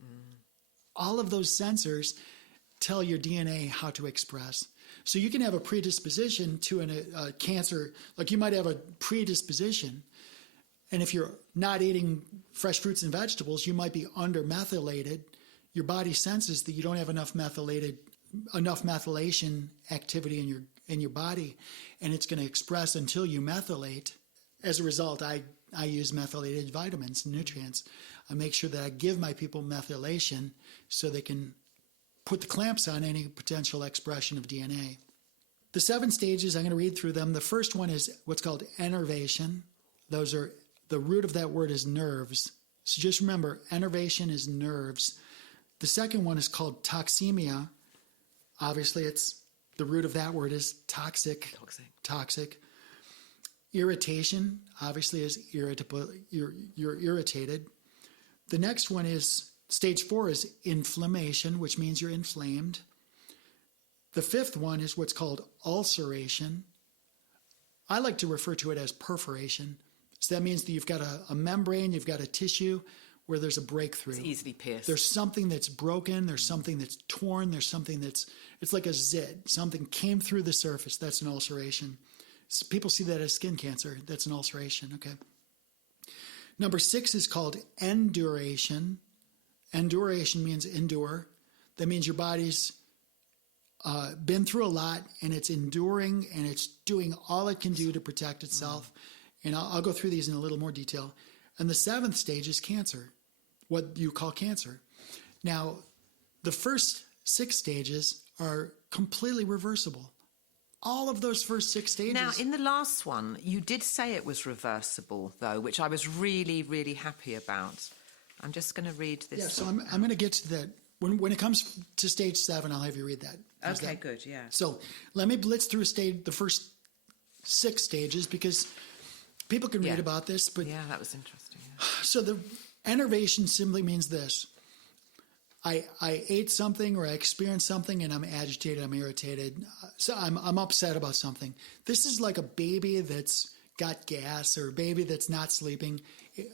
All of those sensors tell your DNA how to express. So you can have a predisposition to a cancer, like you might have a predisposition, and if you're not eating fresh fruits and vegetables, you might be undermethylated. Your body senses that you don't have enough methylation activity in your body, and it's going to express until you methylate. As a result, I use methylated vitamins and nutrients. I make sure that I give my people methylation so they can put the clamps on any potential expression of DNA. The 7 stages, I'm going to read through them. The first one is what's called innervation. The root of that word is nerves. So just remember, innervation is nerves. The second one is called toxemia. Obviously, the root of that word is toxic. Irritation, obviously, is irritable. You're irritated. The next one is stage 4 is inflammation, which means you're inflamed. The 5th one is what's called ulceration. I like to refer to it as perforation. So that means that you've got a membrane, you've got a tissue where there's a breakthrough. It's easily pierced. There's something that's broken, there's something that's torn, there's something it's like a zit. Something came through the surface. That's an ulceration. So people see that as skin cancer. That's an ulceration, okay? Number 6 is called induration. Induration means endure. That means your body's been through a lot and it's enduring and it's doing all it can do to protect itself. And I'll go through these in a little more detail. And the 7th stage is cancer, what you call cancer. Now, the first 6 stages are completely reversible. All of those first 6 stages. Now, in the last one, you did say it was reversible, though, which I was really, really happy about. I'm just going to read this. Yeah, so I'm going to get to that. When it comes to stage 7, I'll have you read that. Okay, good, yeah. So let me blitz through the first 6 stages because people can read about this. But yeah, that was interesting. Yeah. So the innervation simply means this. I ate something or I experienced something and I'm agitated, I'm irritated. So I'm upset about something. This is like a baby that's got gas or a baby that's not sleeping.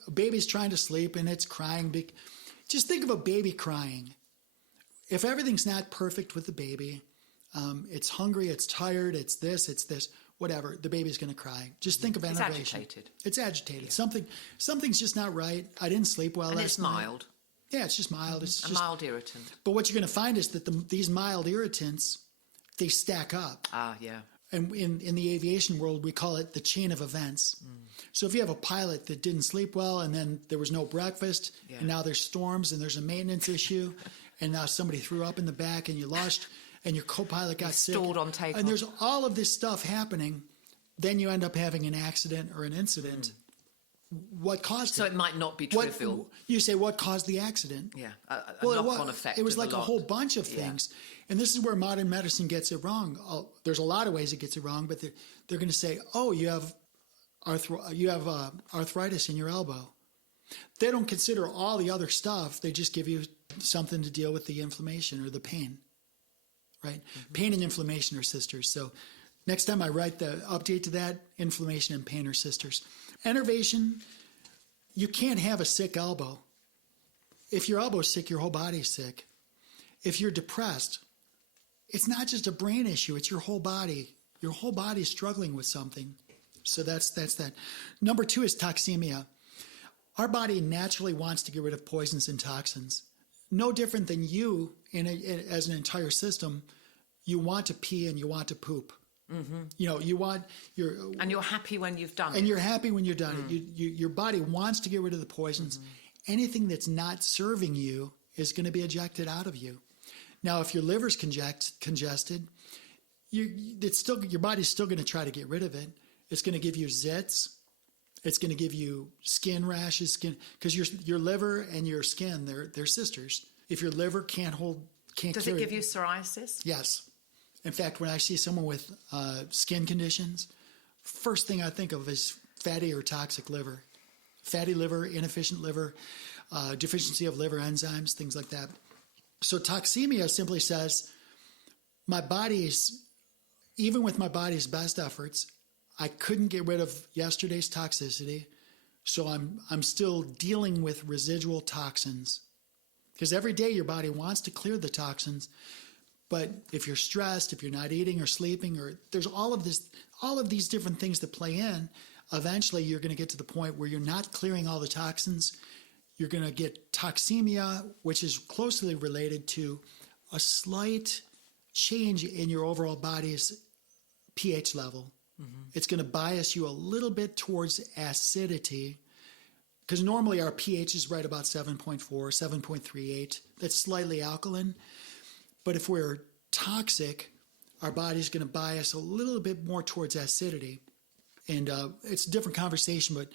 A baby's trying to sleep and it's crying. Just think of a baby crying. If everything's not perfect with the baby, it's hungry, it's tired, it's this, whatever, the baby's going to cry. Just think of innervation. It's agitated. Yeah. Something's just not right. I didn't sleep well last night. And it's mild. Yeah, it's just mild. It's a mild irritant. But what you're going to find is that these mild irritants, they stack up. Ah, yeah. And in the aviation world, we call it the chain of events. So if you have a pilot that didn't sleep well and then there was no breakfast and now there's storms and there's a maintenance issue and now somebody threw up in the back and you lost and your co-pilot got sick. Stalled on takeoff. And there's all of this stuff happening. Then you end up having an accident or an incident. What caused it? So it might not be trivial. You say, what caused the accident? Yeah, a knock-on effect. It was like a whole bunch of things. And this is where modern medicine gets it wrong. There's a lot of ways it gets it wrong, but they're going to say, oh, you have arthritis in your elbow. They don't consider all the other stuff. They just give you something to deal with the inflammation or the pain, right? Mm-hmm. Pain and inflammation are sisters. So next time I write the update to that, inflammation and pain are sisters. Innervation, you can't have a sick elbow. If your elbow's sick, your whole body's sick. If you're depressed, it's not just a brain issue, it's your whole body. Your whole body's struggling with something. So that's that. Number 2 is toxemia. Our body naturally wants to get rid of poisons and toxins. No different than you as an entire system. You want to pee and you want to poop. Mm-hmm. You know, and you're happy when you've done it. And you're happy when you're done it. Your body wants to get rid of the poisons. Mm-hmm. Anything that's not serving you is going to be ejected out of you. Now, if your liver's congested, your body's still going to try to get rid of it. It's going to give you zits. It's going to give you skin rashes, because your liver and your skin, they're sisters. If your liver can't Does it give you psoriasis? Yes. In fact, when I see someone with skin conditions, first thing I think of is fatty or toxic liver. Fatty liver, inefficient liver, deficiency of liver enzymes, things like that. So toxemia simply says, even with my body's best efforts, I couldn't get rid of yesterday's toxicity, so I'm still dealing with residual toxins. Because every day your body wants to clear the toxins, but if you're stressed, if you're not eating or sleeping, or there's all of these different things that play in, eventually you're going to get to the point where you're not clearing all the toxins. You're going to get toxemia, which is closely related to a slight change in your overall body's pH level. Mm-hmm. It's going to bias you a little bit towards acidity, because normally our pH is right about 7.4, 7.38. That's slightly alkaline. But if we're toxic, our body's going to bias a little bit more towards acidity. And it's a different conversation, but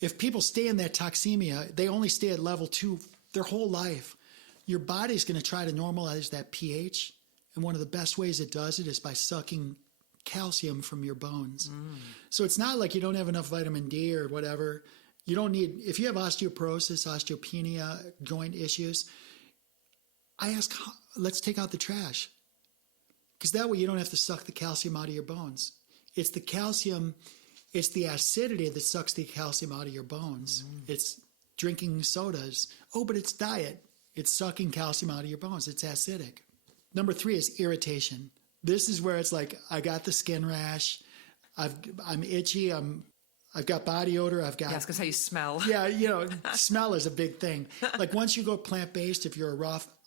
if people stay in that toxemia, they only stay at level 2 their whole life. Your body's going to try to normalize that pH. And one of the best ways it does it is by sucking calcium from your bones. So it's not like you don't have enough vitamin D or whatever. You don't need, if you have osteoporosis, osteopenia, joint issues, I ask, let's take out the trash. Because that way you don't have to suck the calcium out of your bones. It's the calcium, it's the acidity that sucks the calcium out of your bones. It's drinking sodas. Oh, but it's diet. It's sucking calcium out of your bones. It's acidic. Number 3 is irritation. This is where it's like, I got the skin rash. I'm itchy. I've got body odor. Yeah, I was going to say you smell. Yeah, smell is a big thing. Like once you go plant-based, if you're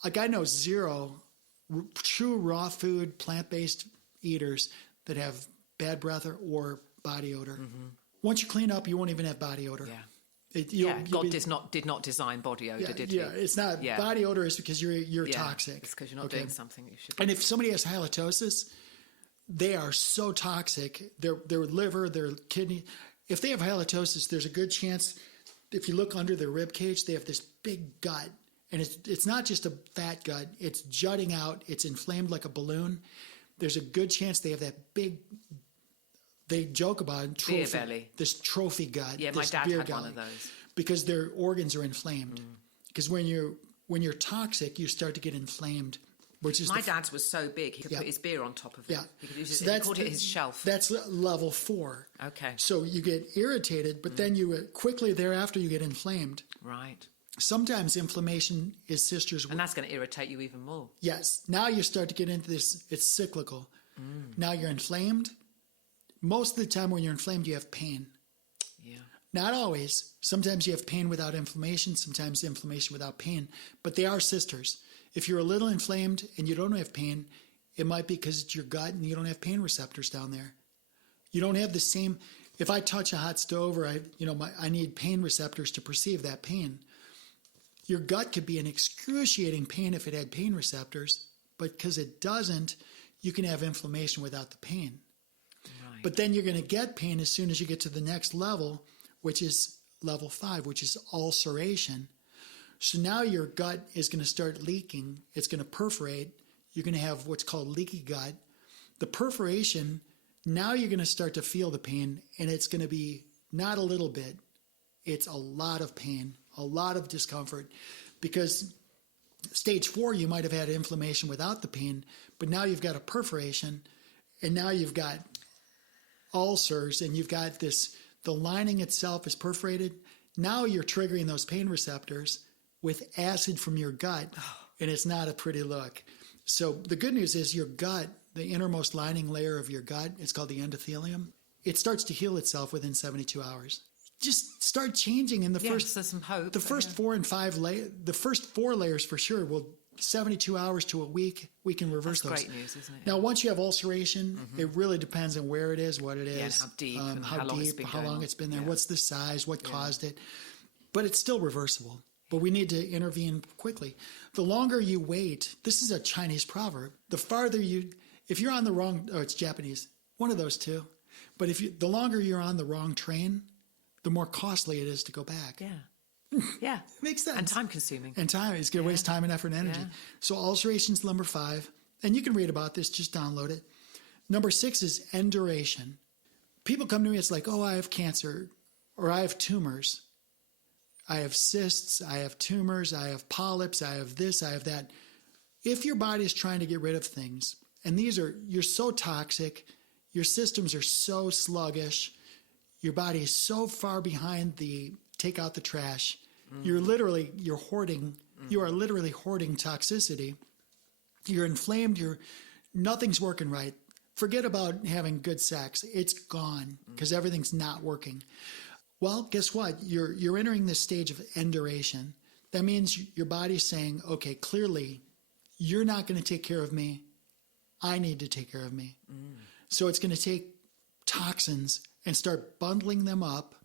I know 0 true raw food, plant-based eaters that have bad breath or body odor. Mm-hmm. Once you clean up, you won't even have body odor. Yeah. God did not design body odor, did he? Yeah, it's not. Yeah. Body odor is because you're toxic. It's because you're not doing something you should. And if somebody has halitosis, they are so toxic. Their liver, their kidney. If they have halitosis, there's a good chance. If you look under their rib cage, they have this big gut, and it's not just a fat gut. It's jutting out. It's inflamed like a balloon. There's a good chance they have that big. They joke about it, beer belly. This trophy gut. Yeah, my dad had one of those. Because their organs are inflamed. Because when you're toxic, you start to get inflamed. Which is my dad's was so big he could put his beer on top of it. Yeah, he could use it. He called it his shelf. That's level 4. Okay. So you get irritated, but then you quickly thereafter you get inflamed. Right. Sometimes inflammation is sisters. And that's going to irritate you even more. Yes. Now you start to get into this. It's cyclical. Now you're inflamed. Most of the time when you're inflamed, you have pain. Yeah. Not always. Sometimes you have pain without inflammation, sometimes inflammation without pain. But they are sisters. If you're a little inflamed and you don't have pain, it might be because it's your gut and you don't have pain receptors down there. You don't have the same. If I touch a hot stove or I need pain receptors to perceive that pain. Your gut could be in excruciating pain if it had pain receptors, but because it doesn't, you can have inflammation without the pain. Right. But then you're going to get pain as soon as you get to the next level, which is level 5, which is ulceration. So now your gut is going to start leaking. It's going to perforate. You're going to have what's called leaky gut. The perforation, now you're going to start to feel the pain, and it's going to be not a little bit. It's a lot of pain, a lot of discomfort, because stage 4, you might have had inflammation without the pain, but now you've got a perforation, and now you've got ulcers, and you've got this, the lining itself is perforated. Now you're triggering those pain receptors with acid from your gut, and it's not a pretty look. So the good news is your gut, the innermost lining layer of your gut, it's called the endothelium. it starts to heal itself within 72 hours. Just start changing in the first. There's some hope. The first 4 and 5 the first 4 layers for sure will 72 hours to a week. We can reverse those. That's great news, isn't it? Now, once you have ulceration, it really depends on where it is, what it is, and how deep, and how long it's been there, going what's the size, what caused it. But it's still reversible. But we need to intervene quickly. The longer you wait, this is a Chinese proverb. The farther if you're on the wrong, it's Japanese, one of those two. But the longer you're on the wrong train, the more costly it is to go back. Yeah. It makes sense. And time consuming. And time. It's going to waste time and effort and energy. Yeah. So ulceration's number 5. And you can read about this. Just download it. Number 6 is induration. People come to me, it's like, oh, I have cancer, or I have tumors. I have cysts, I have tumors, I have polyps, I have this, I have that. If your body is trying to get rid of things, and you're so toxic, your systems are so sluggish, your body is so far behind take out the trash, you are literally hoarding toxicity. You're inflamed, nothing's working right. Forget about having good sex. It's gone because everything's not working. Well, guess what? You're entering this stage of induration. That means your body's saying, okay, clearly you're not going to take care of me. I need to take care of me. So it's going to take toxins and start bundling them up,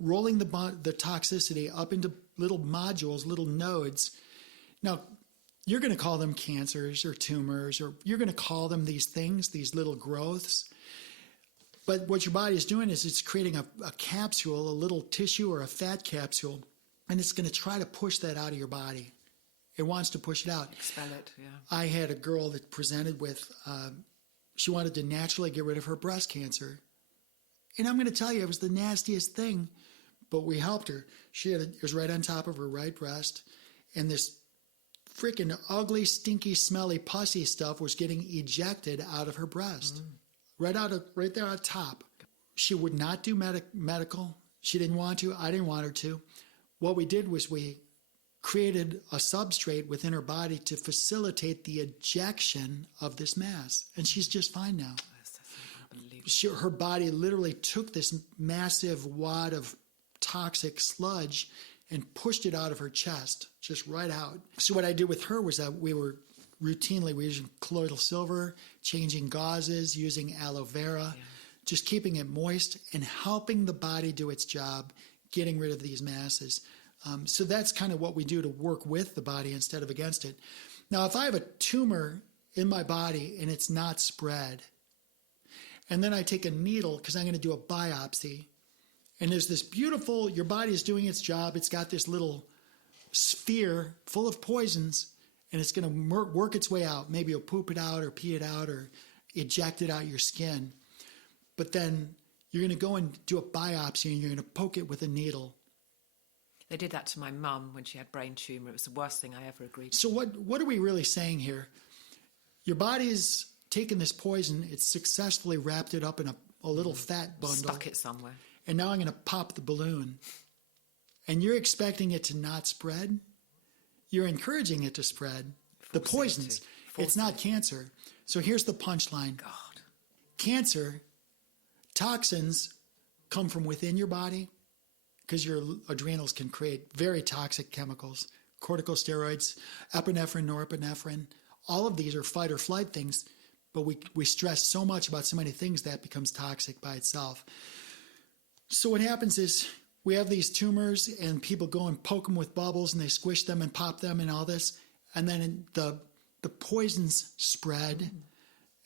rolling the toxicity up into little modules, little nodes. Now, you're going to call them cancers or tumors, or you're going to call them these things, these little growths. But what your body is doing is it's creating a capsule, a little tissue or a fat capsule, and it's going to try to push that out of your body. It wants to push it out. Expel it, yeah. I had a girl that presented with, she wanted to naturally get rid of her breast cancer. And I'm going to tell you, it was the nastiest thing, but we helped her. It was right on top of her right breast, and this freaking ugly, stinky, smelly, pussy stuff was getting ejected out of her breast. Right there on top. She would not do medical. She didn't want to. I didn't want her to. What we did was we created a substrate within her body to facilitate the ejection of this mass. And she's just fine now. Her body literally took this massive wad of toxic sludge and pushed it out of her chest, just right out. So what I did with her was that we were using colloidal silver, changing gauzes, using aloe vera, just keeping it moist and helping the body do its job, getting rid of these masses. So that's kind of what we do to work with the body instead of against it. Now, if I have a tumor in my body and it's not spread, and then I take a needle because I'm going to do a biopsy, and there's this beautiful, your body is doing its job. It's got this little sphere full of poisons, and it's going to work its way out. Maybe you'll poop it out or pee it out or eject it out your skin. But then you're going to go and do a biopsy, and you're going to poke it with a needle. They did that to my mum when she had brain tumour. It was the worst thing I ever agreed to. So what are we really saying here? Your body's taken this poison. It's successfully wrapped it up in a little fat bundle. Stuck it somewhere. And now I'm going to pop the balloon. And you're expecting it to not spread? You're encouraging it to spread. The poisons. It's not cancer. So here's the punchline. God. Cancer, toxins come from within your body because your adrenals can create very toxic chemicals, corticosteroids, epinephrine, norepinephrine. All of these are fight or flight things, but we stress so much about so many things that becomes toxic by itself. So what happens is we have these tumors and people go and poke them with bubbles and they squish them and pop them and all this. And then the poisons spread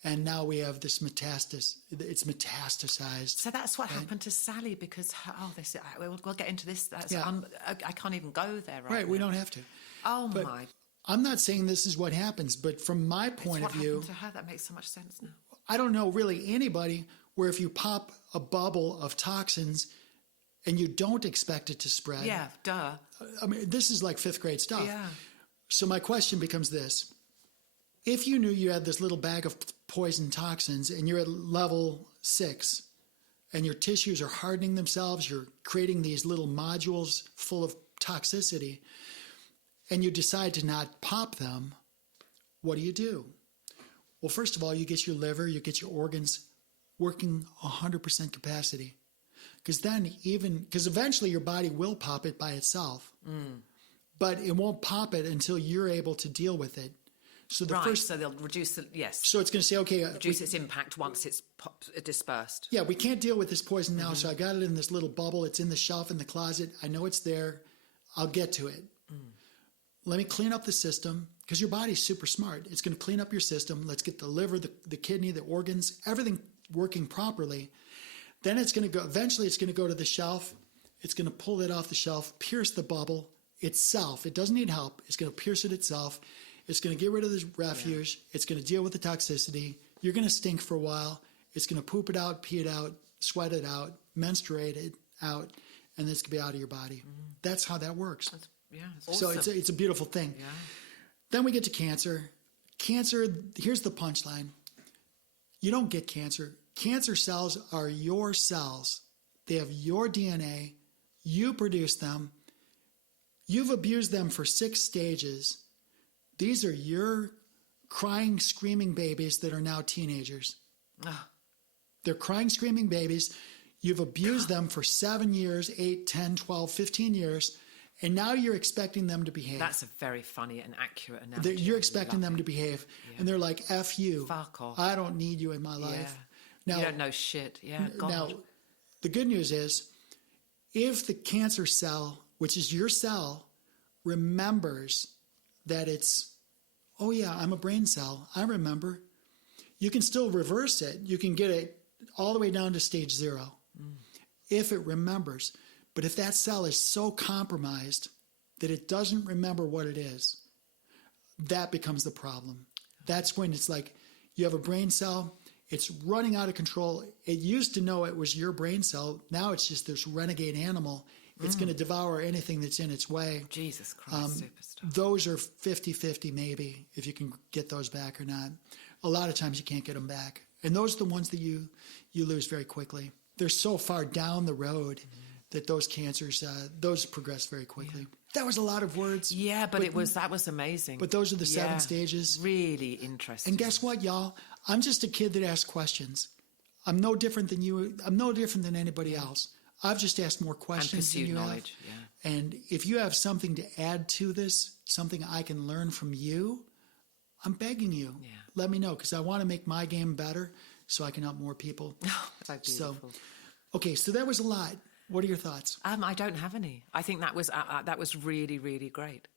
and now we have this metastasis. It's metastasized. So that's what happened to Sallie because, we'll get into this. I can't even go there right now. We don't have to. Oh, but my. I'm not saying this is what happens, but from my point of view. What happened to her? That makes so much sense now. I don't know really anybody where if you pop a bubble of toxins and you don't expect it to spread. Yeah, duh. I mean, this is like 5th grade stuff. Yeah. So my question becomes this. If you knew you had this little bag of poison toxins and you're at level 6 and your tissues are hardening themselves, you're creating these little modules full of toxicity, and you decide to not pop them, what do? Well, first of all, you get your liver, you get your organs working 100% capacity. Because eventually your body will pop it by itself, but it won't pop it until you're able to deal with it. So so they'll reduce the, So it's going to say, okay, reduce its impact once it's dispersed. Yeah, we can't deal with this poison now, so I got it in this little bubble. It's in the shelf in the closet. I know it's there. I'll get to it. Let me clean up the system, because your body's super smart. It's going to clean up your system. Let's get the liver, the kidney, the organs, everything working properly. Then eventually it's going to go to the shelf. It's going to pull it off the shelf, pierce the bubble itself. It doesn't need help. It's going to pierce it itself. It's going to get rid of the refuge. Yeah. It's going to deal with the toxicity. You're going to stink for a while. It's going to poop it out, pee it out, sweat it out, menstruate it out, and then it's going to be out of your body. That's how that works. It's awesome. So it's a beautiful thing. Yeah. Then we get to cancer. Cancer, here's the punchline. You don't get cancer. Cancer cells are your cells. They have your DNA. You produce them. You've abused them for 6 stages. These are your crying, screaming babies that are now teenagers. They're crying, screaming babies. You've abused them for 7 years, 8, 10, 12, 15 years, and now you're expecting them to behave. That's a very funny and accurate analogy. You're expecting them to behave, and they're like, F you. Fuck off. I don't need you in my life. Now, you don't know shit. Yeah, God. Now, the good news is, if the cancer cell, which is your cell, remembers that it's, oh yeah, I'm a brain cell, I remember, you can still reverse it. You can get it all the way down to stage 0 if it remembers. But if that cell is so compromised that it doesn't remember what it is, that becomes the problem. That's when it's like you have a brain cell, it's running out of control. It used to know it was your brain cell. Now it's just this renegade animal. It's going to devour anything that's in its way. Jesus Christ, superstar. Those are 50-50 maybe, if you can get those back or not. A lot of times you can't get them back. And those are the ones that you lose very quickly. They're so far down the road that those cancers, those progress very quickly. Yeah. That was a lot of words. Yeah, but that was amazing. But those are the 7 stages. Really interesting. And guess what, y'all? I'm just a kid that asks questions. I'm no different than you. I'm no different than anybody else. I've just asked more questions than you knowledge, have. Yeah. And if you have something to add to this, something I can learn from you, I'm begging you. Yeah. Let me know, because I want to make my game better so I can help more people. That's beautiful. Okay, so that was a lot. What are your thoughts? I don't have any. I think that was really, really great.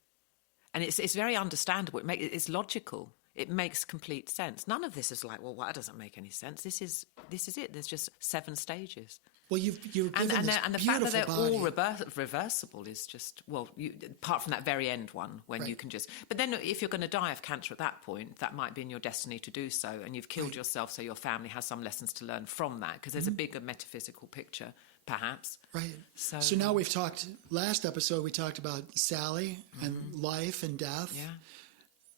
And it's very understandable. It's logical. It makes complete sense. None of this is like, well, that doesn't make any sense. This is it. There's just 7 stages. Well, you're given and the fact that they're body. all reversible is just, well, apart from that very end one when you can just. But then if you're going to die of cancer at that point, that might be in your destiny to do so, and you've killed yourself, so your family has some lessons to learn from that, because there's a bigger metaphysical picture, perhaps. Right. So now we've talked. Last episode we talked about Sallie and life and death. Yeah.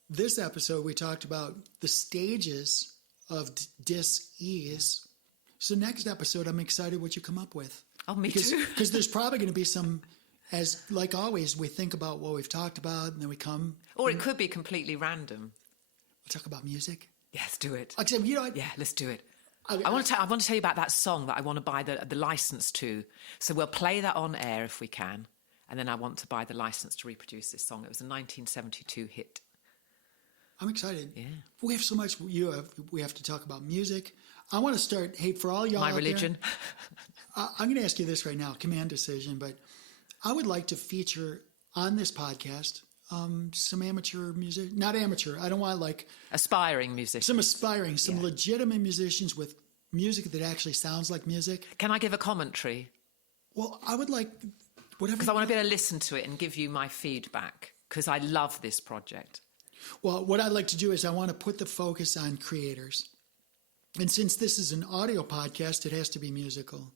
This episode we talked about the stages of dis-ease. So next episode, I'm excited what you come up with. Oh, me too. Because there's probably going to be some, as like always, we think about what we've talked about, and then we come. Or it could be completely random. We'll talk about music. Yes, do it. Except, you know what? Yeah, let's do it. I want to tell you about that song that I want to buy the license to. So we'll play that on air if we can, and then I want to buy the license to reproduce this song. It was a 1972 hit. I'm excited. Yeah. We have so much. We have to talk about music. I want to start. Hey, for all y'all My out religion. There, I'm going to ask you this right now, command decision. But I would like to feature on this podcast some amateur music. Not amateur. I don't want like aspiring musicians. Some legitimate musicians with music that actually sounds like music. Can I give a commentary? Well, I would like whatever. Because I want to be able to listen to it and give you my feedback. Because I love this project. Well, what I'd like to do is I want to put the focus on creators. And since this is an audio podcast, it has to be musical.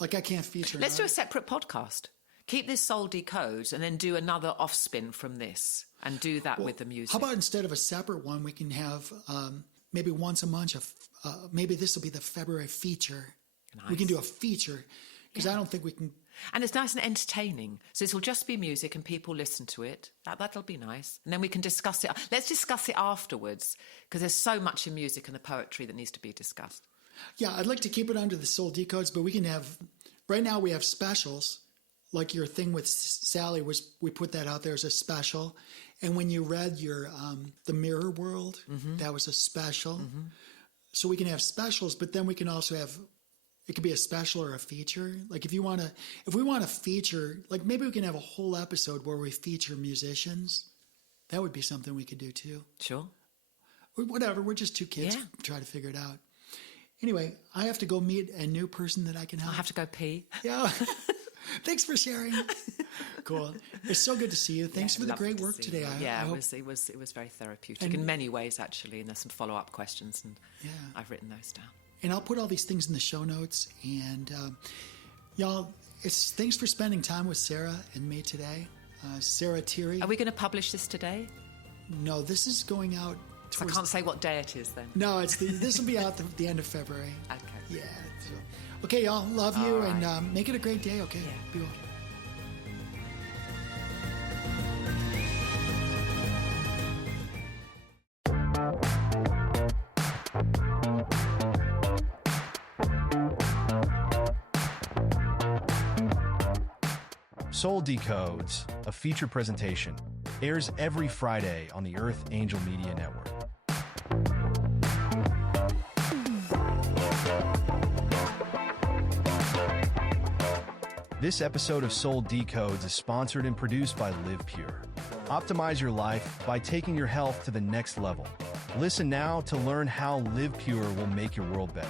Like I can't feature. Let's do a separate podcast. Keep this Soul Decodes and then do another offspin from this and do that with the music. How about instead of a separate one, we can have maybe once a month, maybe this will be the February feature. Nice. We can do a feature because I don't think we can. And it's nice and entertaining. So this will just be music and people listen to it. That'll be nice. And then we can discuss it. Let's discuss it afterwards because there's so much in music and the poetry that needs to be discussed. Yeah, I'd like to keep it under the Soul Decodes, but we can have, right now we have specials. Like your thing with Sallie was, we put that out there as a special. And when you read your, the Mirror World, that was a special. So we can have specials, but then we can also have, it could be a special or a feature. Like if we want to feature, like maybe we can have a whole episode where we feature musicians. That would be something we could do too. Sure. Whatever. We're just two kids trying to figure it out. Anyway, I have to go meet a new person that I can help. I have to go pee. Yeah. Thanks for sharing. Cool. It's so good to see you. Thanks for the great work today. It was very therapeutic in many ways, actually. And there's some follow-up questions, and I've written those down. And I'll put all these things in the show notes. And y'all, thanks for spending time with Sarah and me today. Sarah Tirri. Are we going to publish this today? No, this is going out. I can't say what day it is then. No, this will be out the end of February. Okay. Yeah. So. Okay, y'all. Love you, and make it a great day. Okay. Yeah. Be well. Soul Decodes, a feature presentation, airs every Friday on the Earth Angel Media Network. This episode of Soul Decodes is sponsored and produced by Live Pure. Optimize your life by taking your health to the next level. Listen now to learn how Live Pure will make your world better.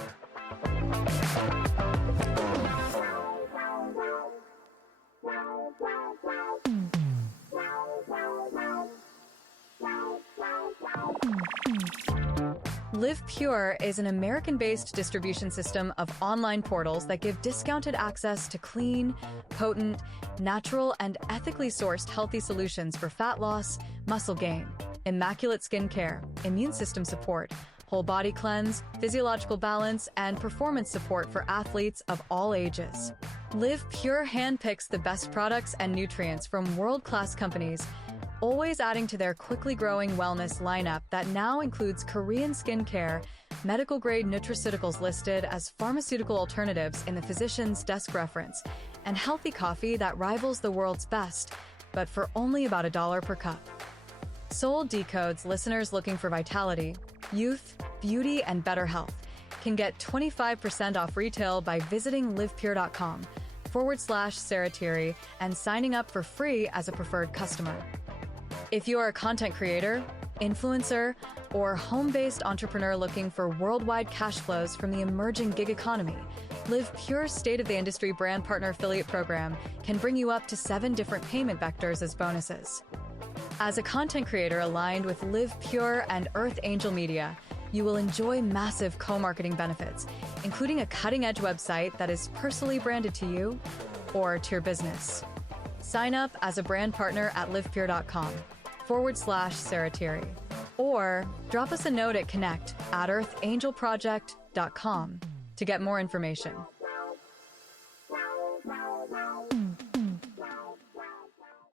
Live Pure is an American-based distribution system of online portals that give discounted access to clean, potent, natural, and ethically sourced healthy solutions for fat loss, muscle gain, immaculate skin care, immune system support, whole body cleanse, physiological balance, and performance support for athletes of all ages. Live Pure handpicks the best products and nutrients from world-class companies, always adding to their quickly growing wellness lineup that now includes Korean skincare, medical-grade nutraceuticals listed as pharmaceutical alternatives in the physician's desk reference, and healthy coffee that rivals the world's best, but for only about $1 per cup. Soul Decodes listeners looking for vitality, youth, beauty, and better health can get 25% off retail by visiting livepure.com/Sarah Tirri and signing up for free as a preferred customer. If you are a content creator, influencer, or home-based entrepreneur looking for worldwide cash flows from the emerging gig economy, Live Pure's state-of-the-industry brand partner affiliate program can bring you up to 7 different payment vectors as bonuses. As a content creator aligned with Live Pure and Earth Angel Media, you will enjoy massive co-marketing benefits, including a cutting-edge website that is personally branded to you or to your business. Sign up as a brand partner at livepure.com/Sarah Tirri, or drop us a note at connect@earthangelproject.com to get more information.